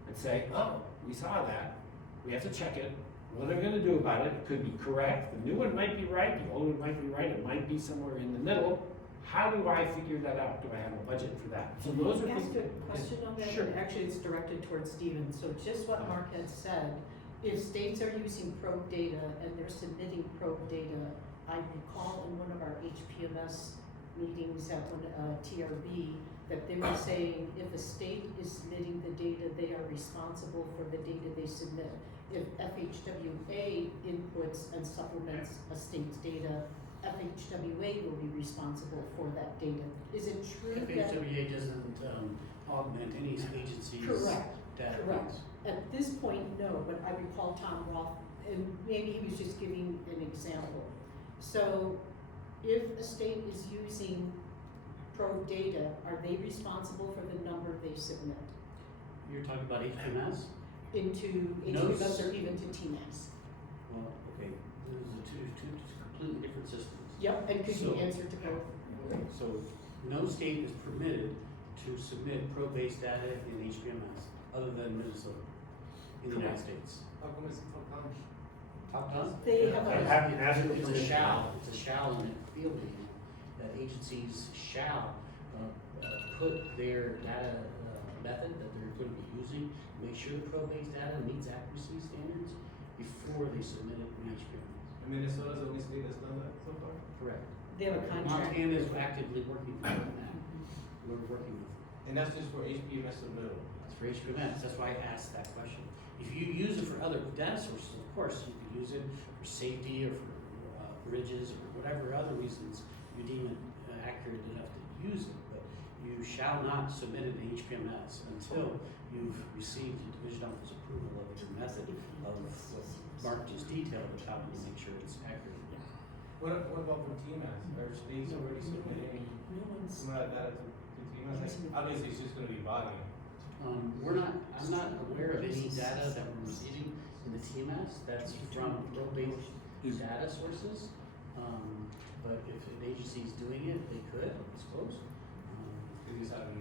and say, oh, we saw that. We have to check it. What are we going to do about it? It could be correct. The new one might be right. The old one might be right. It might be somewhere in the middle. How do I figure that out? Do I have a budget for that? So those are Ask things. a question on that, Sure. and actually it's directed towards Stephen, so just what Mark had said, if states are using probe data and they're submitting probe data, I recall in one of our HPMS meetings at TRB, that they were saying if a state is submitting the data, they are responsible for the data they submit. If FHWA inputs and supplements a state's data, FHWA will be responsible for that data. Is it true that? FHWA doesn't augment any agency's Correct, data. correct. At this point, no, but I recall Tom Roth, and maybe he was just giving an example. So if a state is using probe data, are they responsible for the number they submit You're talking about HPMS? into No. HPMS or even to TMAS? Well, okay, those are two completely different systems. Yep, and could you So- answer to both? Okay, so no state is permitted to submit probe-based data in HPMS other than Minnesota in the United States. How come it's Top done? They have I a, have the national It's a permission. shall, in the field manual, that agencies shall put their data method that they're going to be using, make sure the probe-based data meets accuracy standards before they submit it in HPMS. And Minnesota's the only state that's done that so far? Correct. they have a contract. Montana is actively working on that. We're working with, And that's just for HPMS submittal. that's for HPMS, that's why I asked that question. If you use it for other data sources, of course, you could use it for safety or for bridges or whatever other reasons you deem it accurate enough to use it, but you shall not submit it to HPMS until you've received the division office approval of your method of what Mark just detailed, of how you make sure it's accurate. What about for TMAS? Are states already submitting No one's. some of that data to TMAS? Like, obviously, it's just gonna be volume. I'm not aware of any data that we're receiving in the TMS that's from probe-based data sources. But if an agency is doing it, they could, I suppose. They just haven't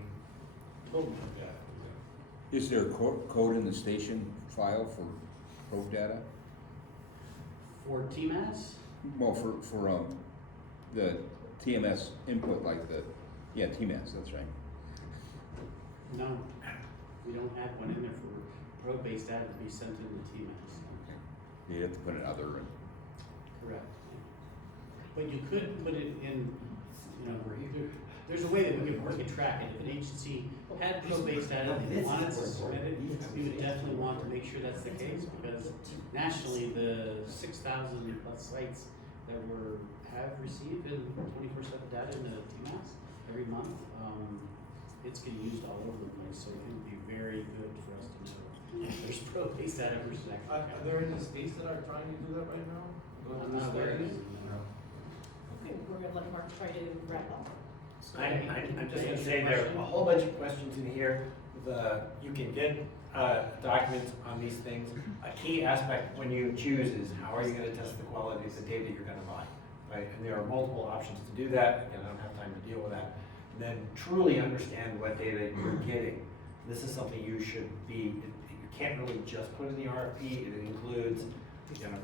Totally. yeah. Is there a code in the station file for probe data? For TMAS, Well, for the TMS input, like TMS, that's right. no, we don't have one in there for probe-based data to be sent into TMAS. You have to put an other in. Correct. But you could put it in, there's a way that we could work and track it. If an agency had probe-based data and they wanted to submit it, we would definitely want to make sure that's the case, because nationally, the 6,000 plus sites that have received in 24/7 data in the TMAS every month, it's getting used all over the place, so it would be very good for us to know if there's probe-based data versus Are actual. there any states that are trying to do that right now? Go I'm through not aware of studies? it. Okay, we're gonna let Mark try to wrap up. So- I'm just gonna say there are a whole bunch of questions in here. You can get documents on these things. A key aspect when you choose is how are you gonna test the quality of the data you're gonna buy, right? And there are multiple options to do that. Again, I don't have time to deal with that. And then truly understand what data you're getting. This is something you should be, you can't really just put in the RFP. It includes,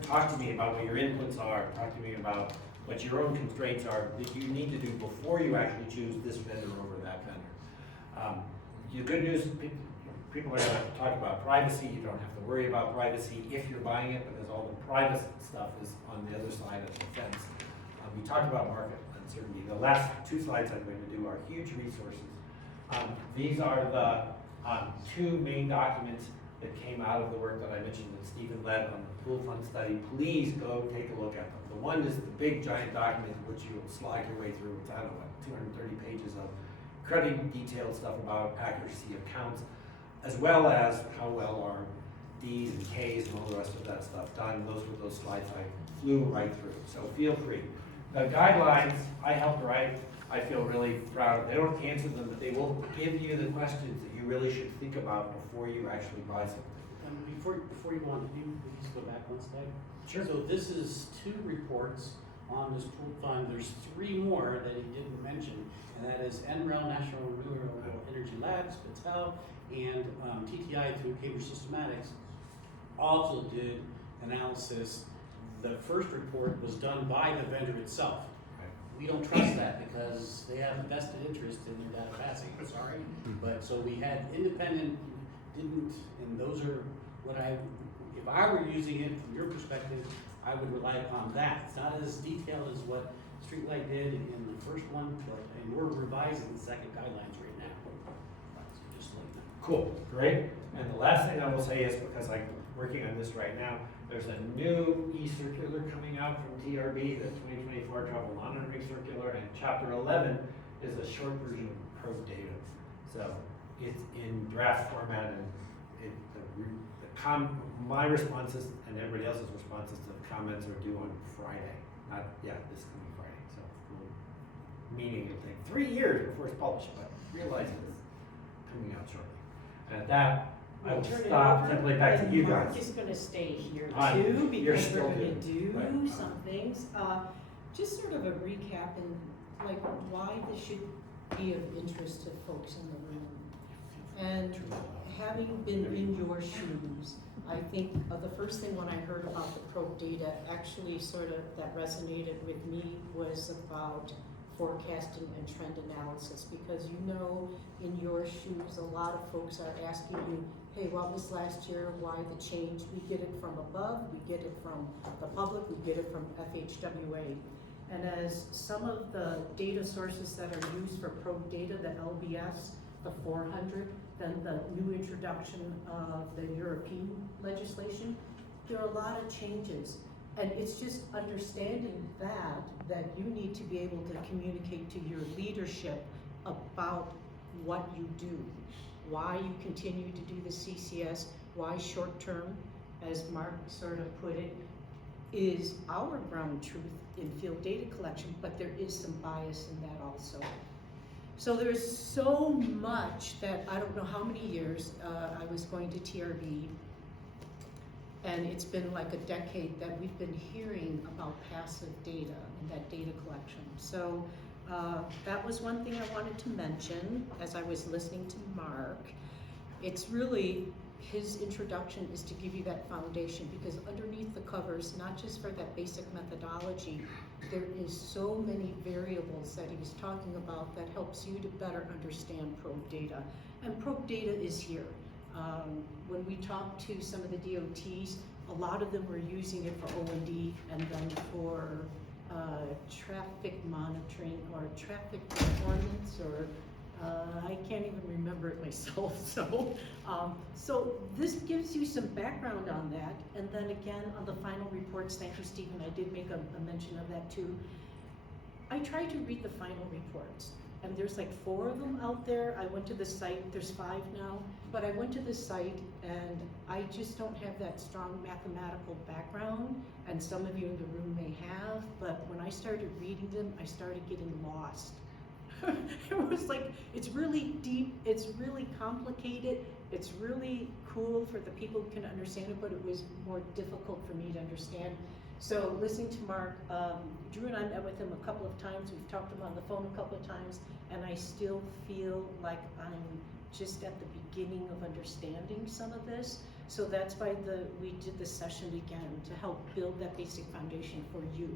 talk to me about what your inputs are, talk to me about what your own constraints are that you need to do before you actually choose this vendor over that vendor. The good news, people are going to talk about privacy. You don't have to worry about privacy if you're buying it, because all the private stuff is on the other side of the fence. We talked about market uncertainty. The last two slides I'm going to do are huge resources. These are the two main documents that came out of the work that I mentioned that Stephen led on the pool fund study. Please go take a look at them. The one is the big giant document which you will slide your way through. It's, I don't know, what, 230 pages of incredibly detailed stuff about accuracy of counts, as well as how well are D's and K's and all the rest of that stuff done. Those were those slides I flew right through. So feel free. The guidelines I helped write, I feel really proud of. They don't answer them, but they will give you the questions that you really should think about before you actually buy something. Before you go on, can you please go back one slide? Sure. So this is 2 reports on this pool fund. There's 3 more that he didn't mention, and that is NREL, National Renewable Energy Labs, Patel, and TTI through Cambridge Systematics also did analysis. The first report was done by the vendor itself. We don't trust that because they have a vested interest in their data passing, sorry. But so we had independent, and those are what if I were using it from your perspective, I would rely upon that. It's not as detailed as what Streetlight did in the first one, and we're revising the second guidelines right now. So just like that. Cool, great. And the last thing I will say is, because I'm working on this right now, there's a new e-circular coming out from TRB, the 2024 Travel Monitoring Circular, and Chapter 11 is a short version of probe data. So it's in draft format, and my responses and everybody else's responses to the comments are due on Friday. This coming Friday. So meaning it'll take 3 years before it's published, but realize it's coming out shortly. And at that, I will Turn it stop, over, simply back to and you Mark guys. is gonna stay here You're too, because we're still gonna here. do Right. some things. Just sort of a recap and like why this should be of interest to folks in the room. And having been in your shoes, I think the first thing when I heard about the probe data actually sort of that resonated with me was about forecasting and trend analysis, because in your shoes a lot of folks are asking you, hey, what was last year, why the change? We get it from above, we get it from the public, we get it from FHWA. And as some of the data sources that are used for probe data, the LBS, the 400, then the new introduction of the European legislation, there are a lot of changes. And it's just understanding that you need to be able to communicate to your leadership about what you do, why you continue to do the CCS, why short-term, as Mark sort of put it, is our ground truth in field data collection, but there is some bias in that also. So there's so much that I don't know how many years I was going to TRB, and it's been like a decade that we've been hearing about passive data and that data collection. So that was one thing I wanted to mention as I was listening to Mark. It's really, his introduction is to give you that foundation, because underneath the covers, not just for that basic methodology, there is so many variables that he was talking about that helps you to better understand probe data. And probe data is here. When we talked to some of the DOTs, a lot of them were using it for O&D and then for traffic monitoring or traffic performance, or I can't even remember it myself. So this gives you some background on that. And then again, on the final reports, thank you, Stephen, I did make a mention of that too. I tried to read the final reports, and there's like 4 of them out there. I went to the site, there's 5 now, but I went to the site and I just don't have that strong mathematical background, and some of you in the room may have, but when I started reading them, I started getting lost. It was like, it's really deep, it's really complicated, it's really cool for the people who can understand it, but it was more difficult for me to understand. So listening to Mark, Drew and I met with him a couple of times, we've talked to him on the phone a couple of times, and I still feel like I'm just at the beginning of understanding some of this. So that's why we did this session again, to help build that basic foundation for you.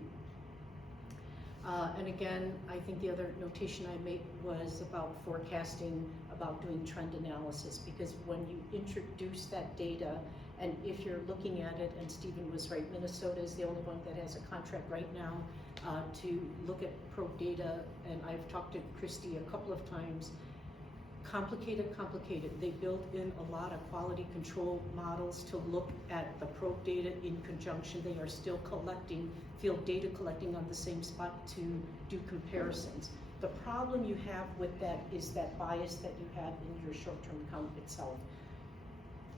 And again, I think the other notation I made was about forecasting, about doing trend analysis, because when you introduce that data, and if you're looking at it, and Stephen was right, Minnesota is the only one that has a contract right now to look at probe data, and I've talked to Christy a couple of times. Complicated. They built in a lot of quality control models to look at the probe data in conjunction. They are still collecting, field data collecting on the same spot to do comparisons. The problem you have with that is that bias that you have in your short-term count itself.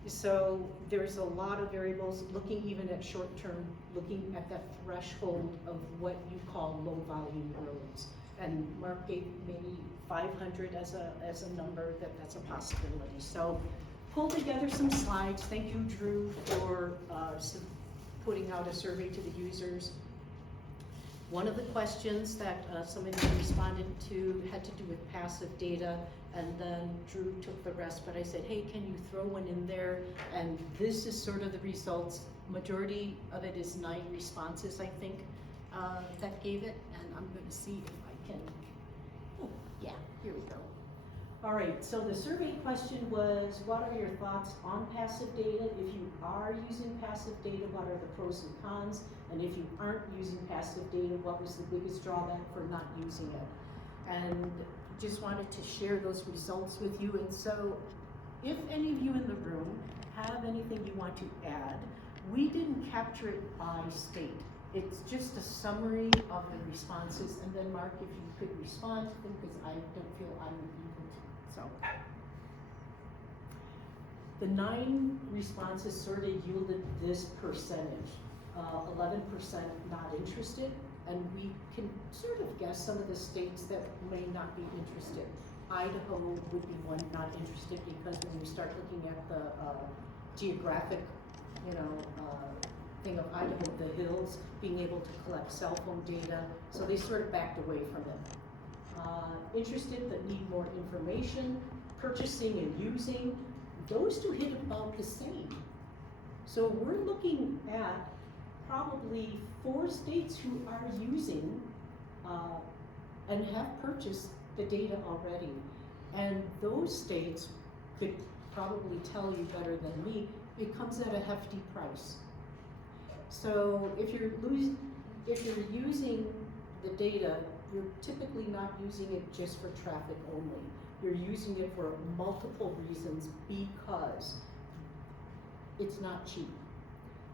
So there's a lot of variables, looking even at short-term, looking at that threshold of what you call low-volume roads. And Mark gave maybe 500 as a number, that's a possibility. So pull together some slides. Thank you, Drew, for putting out a survey to the users. One of the questions that some of you responded to had to do with passive data, and then Drew took the rest, but I said, hey, can you throw one in there? And this is sort of the results. Majority of it is 9 responses, I think, that gave it, and I'm gonna see if I can, oh, yeah, here we go. All right, so the survey question was, what are your thoughts on passive data? If you are using passive data, what are the pros and cons? And if you aren't using passive data, what was the biggest drawback for not using it? And just wanted to share those results with you. And so if any of you in the room have anything you want to add, we didn't capture it by state. It's just a summary of the responses. And then Mark, if you could respond to them, because I don't feel I'm able to. So the 9 responses sort of yielded this percentage. 11% not interested, and we can sort of guess some of the states that may not be interested. Idaho would be one not interested, because when you start looking at the geographic, thing of Idaho, the hills, being able to collect cell phone data, so they sort of backed away from it. Interested but need more information, purchasing and using, those two hit about the same. So we're looking at probably 4 states who are using and have purchased the data already. And those states could probably tell you better than me, it comes at a hefty price. So if you're using the data, you're typically not using it just for traffic only. You're using it for multiple reasons, because it's not cheap.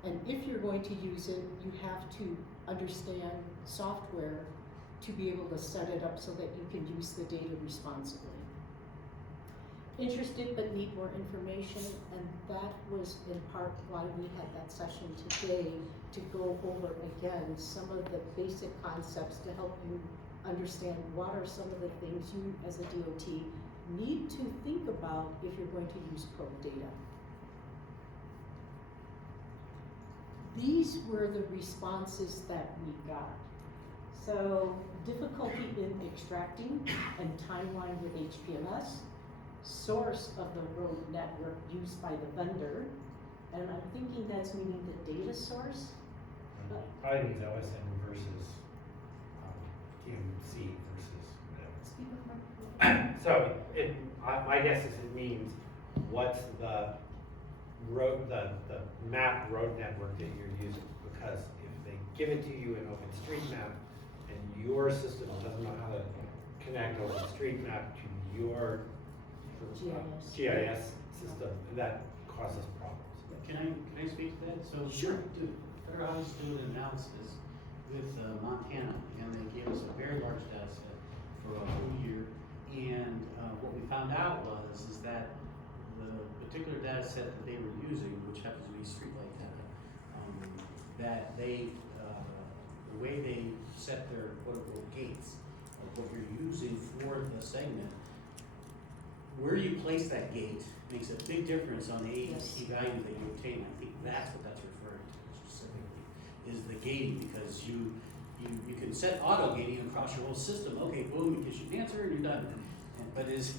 And if you're going to use it, you have to understand software to be able to set it up so that you can use the data responsibly. Interested but need more information, and that was in part why we had that session today, to go over again some of the basic concepts to help you understand what are some of the things you as a DOT need to think about if you're going to use probe data. These were the responses that we got. So difficulty in extracting and timeline with HPMS, source of the road network used by the vendor, and I'm thinking that's meaning the data source. Probably means OSM versus QC versus. So my guess is it means what's the road, the map road network that you're using, because if they give it to you in OpenStreetMap and your system doesn't know how to connect OpenStreetMap to your GIS system, that causes problems. Can I speak to that? So Sure. Federal Highway doing an analysis with Montana, and they gave us a very large data set for a whole year. And what we found out is that the particular data set that they were using, which happens to be streetlight data, that they, the way they set their quote-unquote gates of what you're using for the segment, where you place that gate makes a big difference on the AET value that you obtain. I think that's what that's referring to specifically, is the gating, because you can set auto gating across your whole system. Okay, boom, you get your answer and you're done. But is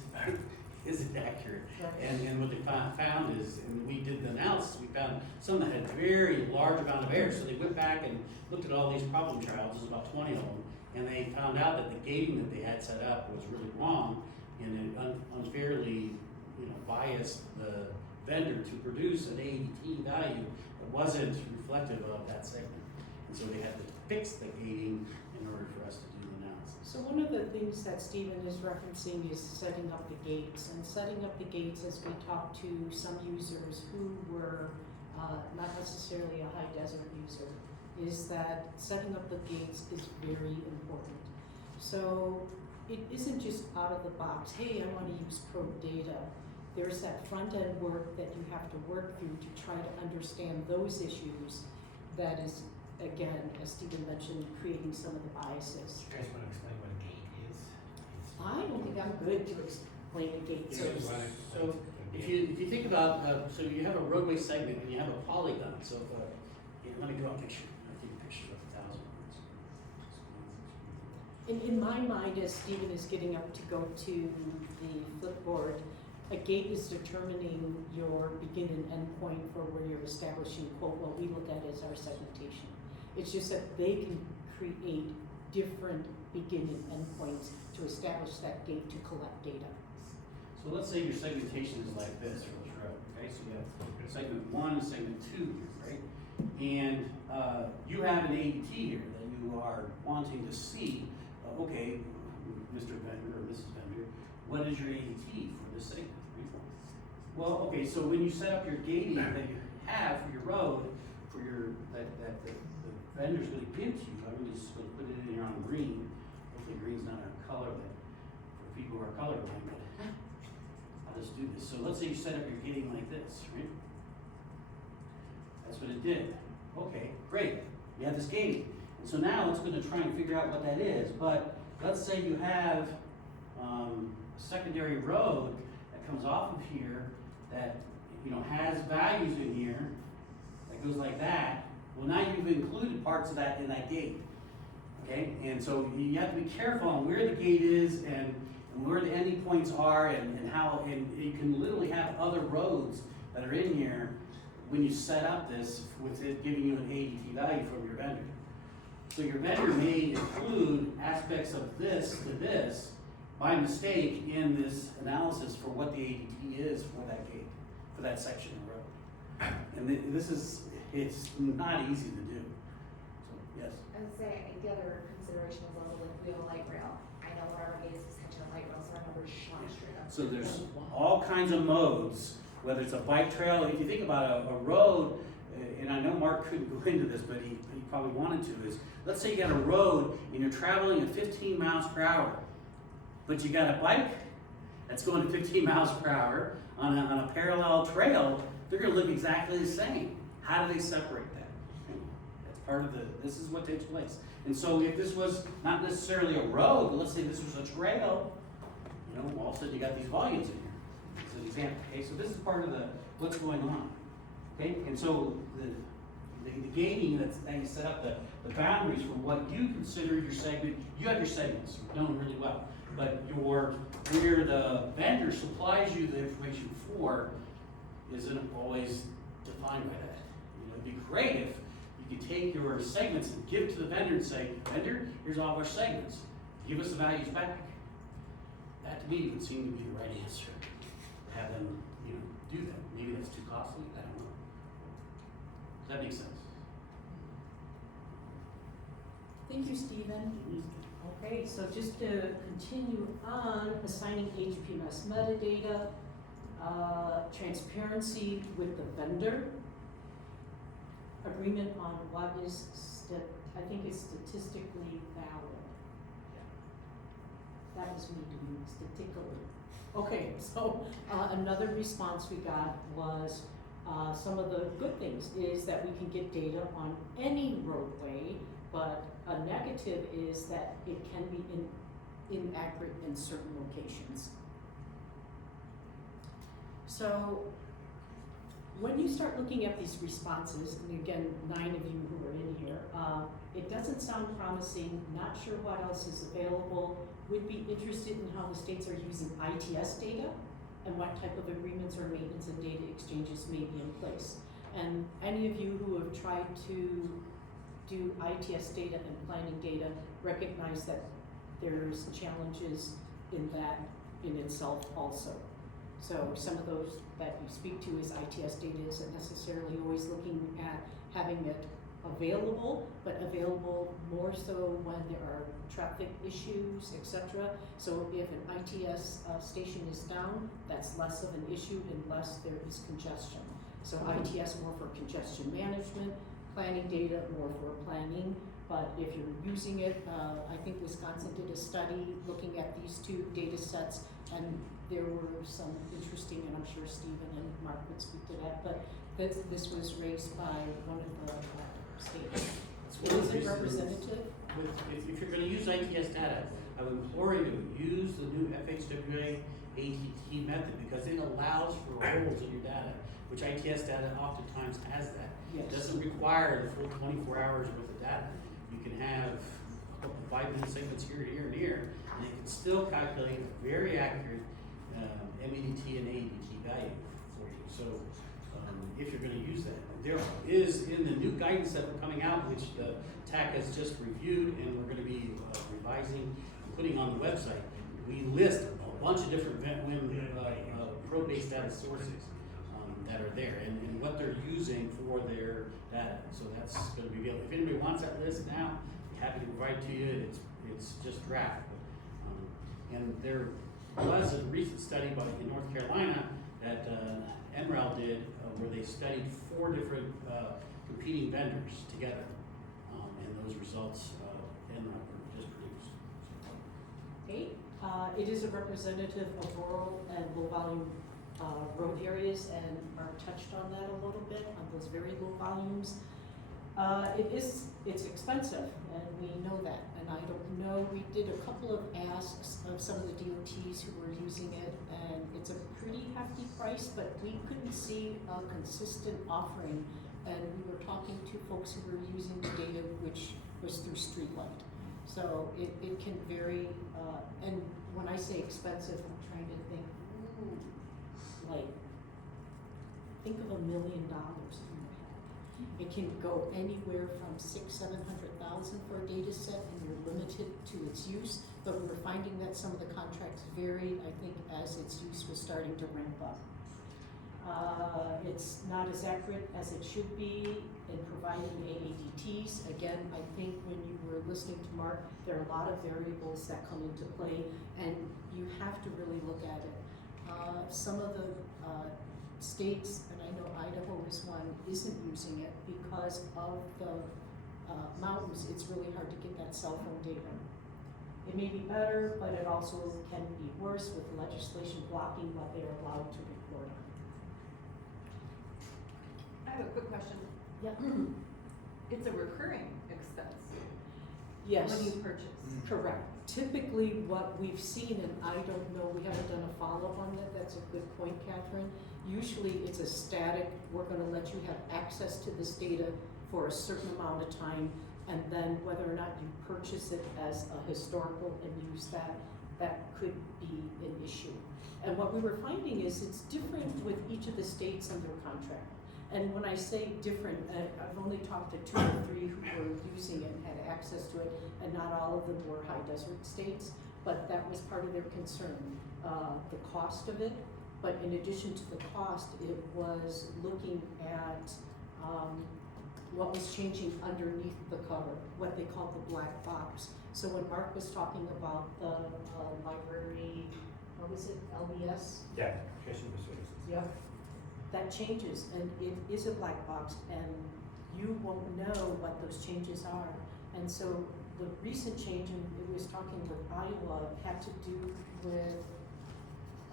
it accurate? And what they found is, and we did the analysis, we found some that had very large amount of error. So they went back and looked at all these problem trials, there's about 20 of them, and they found out that the gating that they had set up was really wrong, and it unfairly, biased the vendor to produce an ADT value that wasn't reflective of that segment. And so they had to fix the gating in order for us to do the analysis. So one of the things that Stephen is referencing is setting up the gates. And setting up the gates, as we talked to some users who were not necessarily a high desert user, is that setting up the gates is very important. So it isn't just out of the box, hey, I want to use probe data. There's that front end work that you have to work through to try to understand those issues. That is, again, as Stephen mentioned, creating some of the biases. You guys want to explain what a gate is? I don't think I'm good to explain a gate. So if you think about, so you have a roadway segment and you have a polygon. So let me draw a picture. I think a picture of 1,000 words. In my mind, as Stephen is getting up to go to the flipboard, a gate is determining your begin and end point for where you're establishing, quote, what we look at as our segmentation. It's just that they can create different begin and end points to establish that gate to collect data. So let's say your segmentation is like this for this road, okay? So you have segment 1 and segment 2 here, right? And you have an ADT here that you are wanting to see, okay, Mr. Vendor or Mrs. Vendor, what is your ADT for this segment? Well, okay, so when you set up your gating that you have for your road, for your, that the vendor's gonna give to you, I'm just gonna put it in here on green. Hopefully green's not a color that, for people who are colorblind, but I'll just do this. So let's say you set up your gating like this, right? That's what it did. Okay, great, you have this gating. And so now it's gonna try and figure out what that is, but let's say you have a secondary road that comes off of here that has values in here that goes like that. Well, now you've included parts of that in that gate, okay? And so you have to be careful on where the gate is and where the ending points are and how, and you can literally have other roads that are in here when you set up this with it giving you an ADT value from your vendor. So your vendor may include aspects of this to this by mistake in this analysis for what the ADT is for that gate, for that section of road. And it's not easy to do. So, yes? I would say, I think the other consideration is also like we have a light rail. I know what our gate is catching a light rail, so our numbers shine straight up. So there's all kinds of modes, whether it's a bike trail, if you think about a road, and I know Mark couldn't go into this, but he probably wanted to, is let's say you got a road and you're traveling at 15 miles per hour, but you got a bike that's going to 15 miles per hour on a parallel trail, they're gonna look exactly the same. How do they separate that? That's part of this is what takes place. And so if this was not necessarily a road, but let's say this was a trail, all of a sudden you got these volumes in here. It's an example, okay? So this is part of what's going on, okay? And so the gating that you set up the boundaries for what you consider your segment, you have your segments, you're doing really well. But where the vendor supplies you the information for isn't always defined by that. It'd be great if you could take your segments and give to the vendor and say, vendor, here's all of our segments. Give us the values back. That to me would seem to be the right answer. Have them, do that. Maybe that's too costly, I don't know. Does that make sense? Thank you, Stephen. Okay, so just to continue on, assigning HPMS metadata, transparency with the vendor, agreement on what is, I think it's statistically valid. That was me doing statistically. Okay, so another response we got was some of the good things is that we can get data on any roadway, but a negative is that it can be inaccurate in certain locations. So when you start looking at these responses, and again, 9 of you who are in here, it doesn't sound promising, not sure what else is available, would be interested in how the states are using ITS data and what type of agreements or maintenance and data exchanges may be in place. And any of you who have tried to do ITS data and planning data, recognize that there's challenges in that in itself also. So some of those that you speak to is ITS data isn't necessarily always looking at having it available, but available more so when there are traffic issues, etc. So if an ITS station is down, that's less of an issue unless there is congestion. So ITS more for congestion management, planning data more for planning. But if you're using it, I think Wisconsin did a study looking at these two data sets, and there were some interesting, and I'm sure Stephen and Mark would speak to that, but this was raised by one of the states. It isn't representative. If you're gonna use ITS data, I would implore you to use the new FHWA ATT method because it allows for holes in your data, which ITS data oftentimes has that. Yes. It doesn't require the full 24 hours worth of data. You can have a couple 5-minute segments here, here, and here, and it can still calculate a very accurate MEDT and AEDT value for you. So if you're going to use that, there is in the new guidance that we're coming out, which the TAC has just reviewed, and we're going to be revising and putting on the website. We list a bunch of different pro-based data sources that are there and what they're using for their data. So that's going to be available. If anybody wants that list now, I'm happy to provide to you. It's just draft. And there was a recent study in North Carolina that NREL did where they studied 4 different competing vendors together. And those results NREL just produced. Okay, it is a representative of rural and low volume road areas, and Mark touched on that a little bit, on those very low volumes. It's expensive, and we know that, and I don't know, we did a couple of asks of some of the DOTs who were using it, and it's a pretty hefty price, but we couldn't see a consistent offering, and we were talking to folks who were using the data, which was through Streetlight. So it can vary, and when I say expensive, I'm trying to think, think of $1 million in your head. It can go anywhere from $600,000-$700,000 for a data set, and you're limited to its use. But we were finding that some of the contracts varied, I think, as its use was starting to ramp up. It's not as accurate as it should be in providing AADTs. Again, I think when you were listening to Mark, there are a lot of variables that come into play, and you have to really look at it. Some of the states, and I know Idaho is one, isn't using it because of the mountains. It's really hard to get that cell phone data. It may be better, but it also can be worse with legislation blocking what they are allowed to report on. I have a quick question. Yeah. It's a recurring expense. Yes. When you purchase. Correct. Typically what we've seen, and I don't know, we haven't done a follow-up on that, that's a good point, Catherine. Usually it's a static, we're gonna let you have access to this data for a certain amount of time, and then whether or not you purchase it as a historical and use that, that could be an issue. And what we were finding is it's different with each of the states and their contract. And when I say different, I've only talked to 2 or 3 who were using it and had access to it, and not all of them were high desert states, but that was part of their concern, the cost of it. But in addition to the cost, it was looking at what was changing underneath the cover, what they called the black box. So when Mark was talking about the library, what was it, LBS? Yeah, Customer Services. Yep. That changes, and it is a black box, and you won't know what those changes are. And so the recent change, and it was talking with Iowa, had to do with,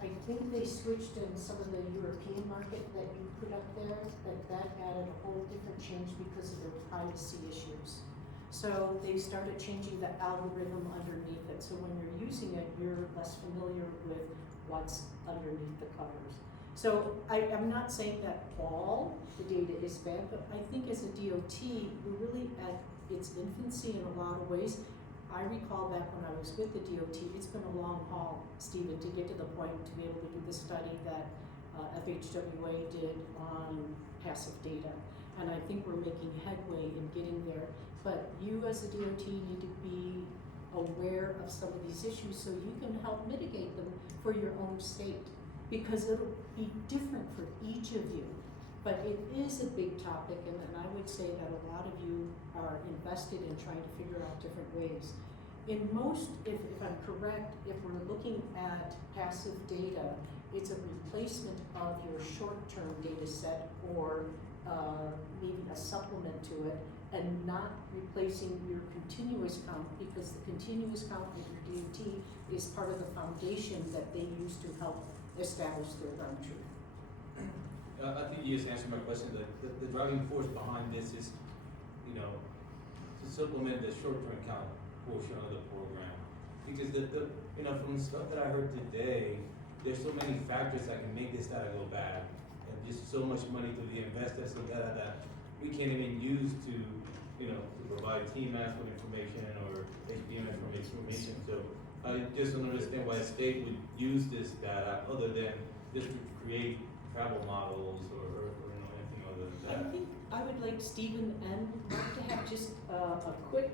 I think they switched in some of the European market that you put up there, that added a whole different change because of their privacy issues. So they started changing the algorithm underneath it. So when you're using it, you're less familiar with what's underneath the covers. So I'm not saying that all the data is bad, but I think as a DOT, we're really at its infancy in a lot of ways. I recall back when I was with the DOT, it's been a long haul, Stephen, to get to the point to be able to do the study that FHWA did on passive data. and I think we're making headway in getting there. But you as a DOT need to be aware of some of these issues so you can help mitigate them for your own state, because it'll be different for each of you. But it is a big topic, and I would say that a lot of you are invested in trying to figure out different ways. In most, if I'm correct, if we're looking at passive data, it's a replacement of your short-term data set or maybe a supplement to it, and not replacing your continuous count, because the continuous count in your DOT is part of the foundation that they use to help establish their ground truth. I think you just answered my question. The driving force behind this is, to supplement the short-term count portion of the program. Because from the stuff that I heard today, there's so many factors that can make this data go bad, and just so much money to be invested in data that we can't even use to provide TMAS with information or HPMS with information. So I just don't understand why a state would use this data other than just to create travel models or anything other than that. I think I would like Stephen and Mark to have just a quick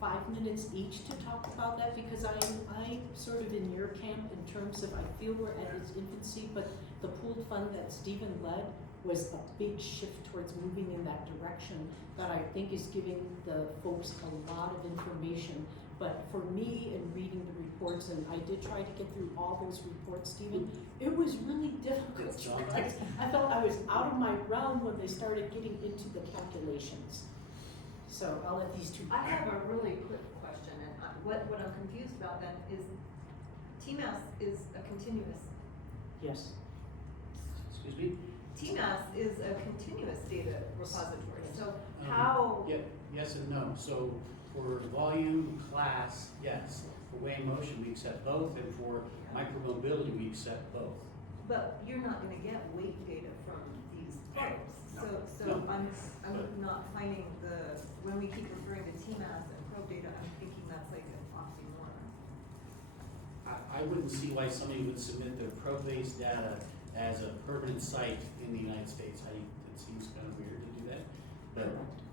5 minutes each to talk about that, because I'm sort of in your camp in terms of, I feel we're at its infancy, but the pooled fund that Stephen led was a big shift towards moving in that direction that I think is giving the folks a lot of information. But for me, in reading the reports, and I did try to get through all those reports, Stephen, it was really difficult. I felt I was out of my realm when they started getting into the calculations. So I'll let these two. I have a really quick question, and what I'm confused about then is TMAS is a continuous. Yes. Excuse me? TMAS is a continuous data repository, so Um, how? Yes and no. So for volume, class, yes. For weight and motion, we accept both, and for micromobility, we accept both. But you're not gonna get weight data from these folks. So No. I'm not finding when we keep referring to TMAS and probe data, I'm thinking that's like an oxymoron. I wouldn't see why somebody would submit their probe-based data as a permanent site in the United States. It seems kind of weird to do that, but.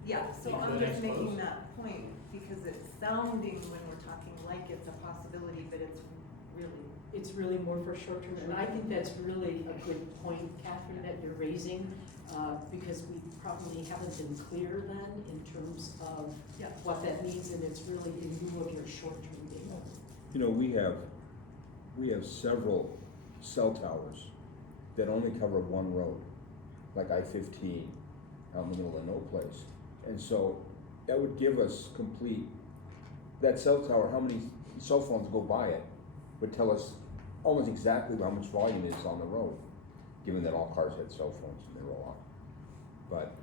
Yeah, so You I'm could, I just making suppose. that point because it's sounding when we're talking like it's a possibility, but it's really. It's really more for short term, and I think that's really a good point, Catherine, that you're raising, because we probably haven't been clear then in terms of Yeah. what that means, and it's really in lieu of your short term data. We have several cell towers that only cover one road, like I-15 out in the middle of no place. And so that would give us that cell tower, how many cell phones go by it, would tell us almost exactly how much volume is on the road, given that all cars had cell phones and they were all on. But,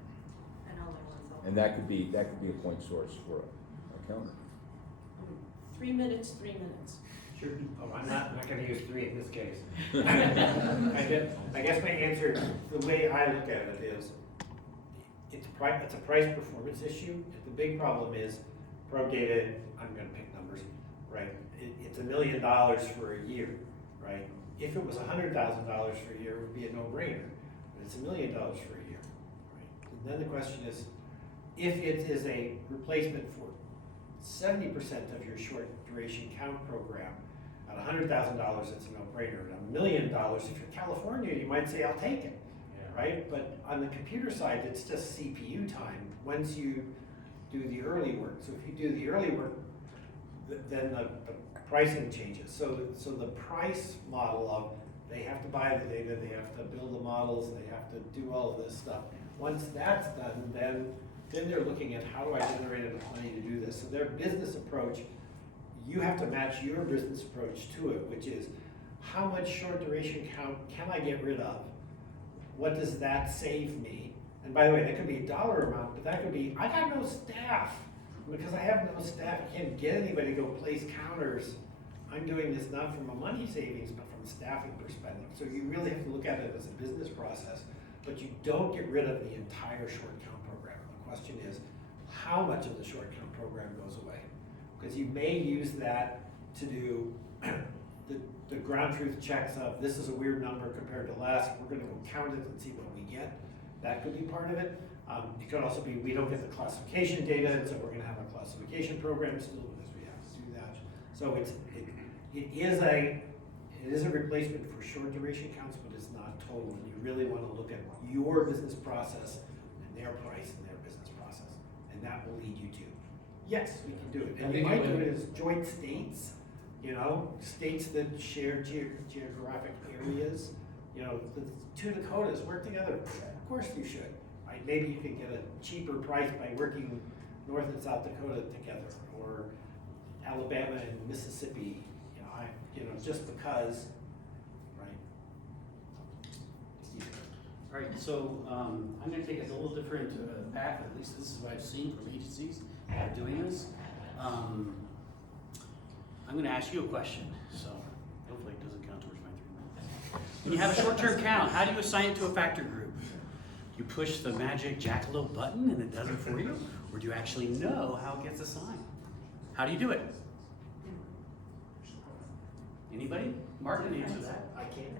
And only one cell. and that could be a point source for a counter. 3 minutes, 3 minutes. Sure. Oh, I'm not gonna use 3 in this case. I guess my answer, the way I look at it is, it's a price performance issue. The big problem is probe data, I'm gonna pick numbers, right? It's $1 million for a year, right? If it was $100,000 for a year, it would be a no-brainer. But it's $1 million for a year, right? And then the question is, if it is a replacement for 70% of your short duration count program, at $100,000, it's a no-brainer. At $1 million, if you're California, you might say, I'll take it, right? But on the computer side, it's just CPU time once you do the early work. So if you do the early work, then the pricing changes. So the price model of they have to buy the data, they have to build the models, they have to do all of this stuff. Once that's done, then they're looking at how do I generate enough money to do this. So their business approach, you have to match your business approach to it, which is how much short duration count can I get rid of? What does that save me? And by the way, that could be a dollar amount, but that could be, I got no staff. Because I have no staff, I can't get anybody to go place counters. I'm doing this not from a money savings, but from a staffing perspective. So you really have to look at it as a business process, but you don't get rid of the entire short count program. The question is, how much of the short count program goes away? Because you may use that to do the ground truth checks of this is a weird number compared to last. We're gonna go count it and see what we get. That could be part of it. It could also be, we don't get the classification data, and so we're gonna have a classification program still, because we have to do that. So it is a replacement for short duration counts, but it's not total, and you really wanna look at your business process and their price and their business process, and that will lead you to, yes, we can do it. I And we think might it do will. it as joint states, you know, states that share geographic areas, you know, the two Dakotas work together, of course you should. Right? Maybe you can get a cheaper price by working North and South Dakota together, or Alabama and Mississippi, just because, right? Steve. All right, so I'm gonna take a little different path, at least this is what I've seen from agencies that are doing this. I'm gonna ask you a question, so hopefully it doesn't count towards my 3 minutes. When you have a short-term count, how do you assign it to a factor group? You push the magic jackalope button and it does it for you? Or do you actually know how it gets assigned? How do you do it? Anybody? Mark can answer that. I can't.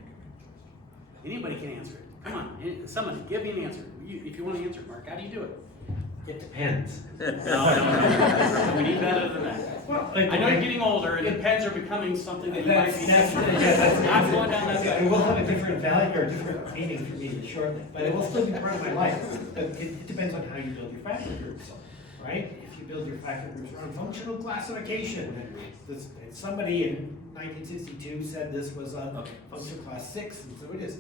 Anybody can answer it. Come on, somebody, give me an answer. If you want to answer it, Mark, how do you do it? It depends. No. We need better than that. Well, I know you're getting older and the pens are becoming something that you might be. Not going down that It will have a different value or different meaning for me shortly, but it will still be part of my life. But it depends on how you build your factor groups, right? If you build your factor groups around functional classification, somebody in 1962 said this was a function class 6, and so it is.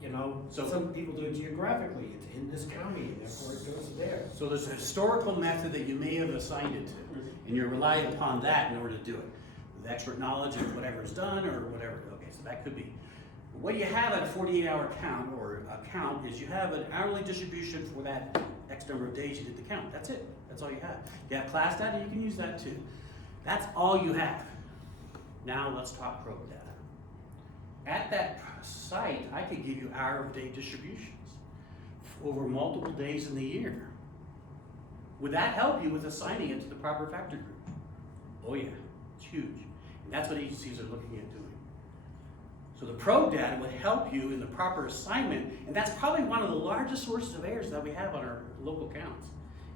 You know, So- some people do it geographically. It's in this county, and therefore it goes there. So there's a historical method that you may have assigned it to, and you're relying upon that in order to do it. With expert knowledge of whatever's done or whatever, okay, so that could be. What you have at a 48-hour count or a count is you have an hourly distribution for that X number of days you did the count. That's it, that's all you have. You have class data, you can use that too. That's all you have. Now let's talk probe data. At that site, I could give you hour-of-day distributions over multiple days in the year. Would that help you with assigning it to the proper factor group? Oh yeah, it's huge. And that's what agencies are looking at doing. So the probe data would help you in the proper assignment, and that's probably one of the largest sources of errors that we have on our local counts,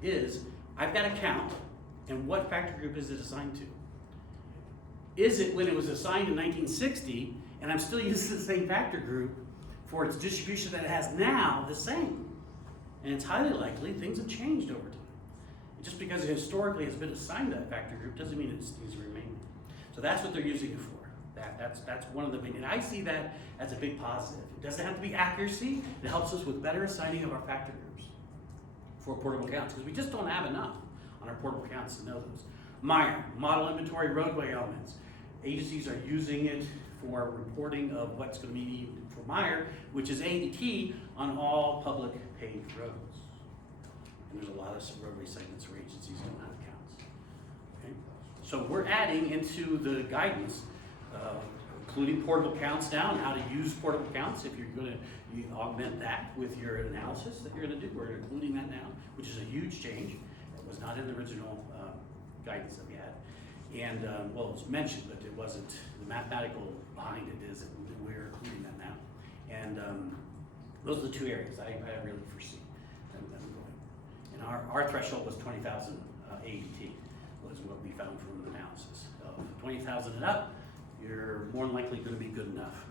is I've got a count, and what factor group is it assigned to? Is it when it was assigned in 1960, and I'm still using the same factor group for its distribution that it has now, the same? And it's highly likely things have changed over time. And just because it historically has been assigned to that factor group doesn't mean it needs to remain. So that's what they're using it for. That's one of the main, and I see that as a big positive. It doesn't have to be accuracy, it helps us with better assigning of our factor groups for portable counts, because we just don't have enough on our portable counts to know those. Meyer, model inventory roadway elements. Agencies are using it for reporting of what's going to be needed for Meyer, which is ADT on all public paved roads. And there's a lot of roadway segments where agencies don't have counts. Okay? So we're adding into the guidance, including portable counts now and how to use portable counts. If you're going to augment that with your analysis that you're going to do, we're including that now, which is a huge change. It was not in the original guidance that we had. And, well, it was mentioned, but it wasn't, the mathematical behind it is that we're including that now. And those are the two areas I really foresee them going. And our threshold was 20,000 ADT, was what we found from the analysis. 20,000 and up, you're more than likely going to be good enough.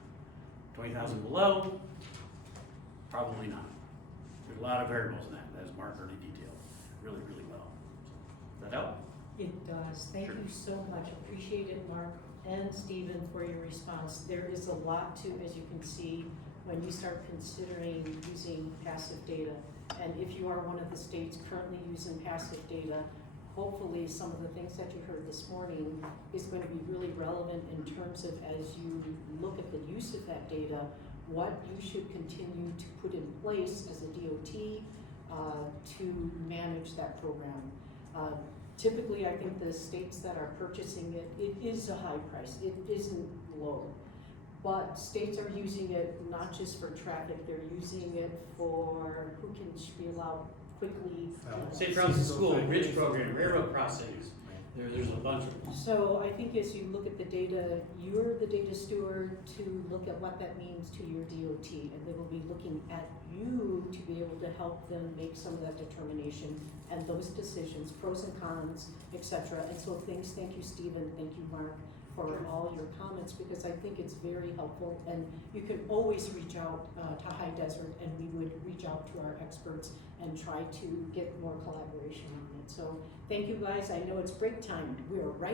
20,000 below, probably not. There's a lot of variables in that, as Mark already detailed, really, really well. Does that help? It does. Thank Sure. you so much. Appreciate it, Mark and Stephen, for your response. There is a lot to, as you can see, when you start considering using passive data. And if you are one of the states currently using passive data, hopefully some of the things that you heard this morning is going to be really relevant in terms of, as you look at the use of that data, what you should continue to put in place as a DOT to manage that program. Typically, I think the states that are purchasing it, it is a high price, it isn't low. But states are using it not just for traffic, they're using it for who can spiel out quickly. Say from the school, bridge program, railroad crossings, There's a bunch of them. So I think as you look at the data, you're the data steward to look at what that means to your DOT, and they will be looking at you to be able to help them make some of that determination and those decisions, pros and cons, et cetera. And so thank you, Stephen, thank you, Mark, for all your comments, because I think it's very helpful, and you can always reach out to High Desert, and we would reach out to our experts and try to get more collaboration on it. So thank you guys. I know it's break time. We're right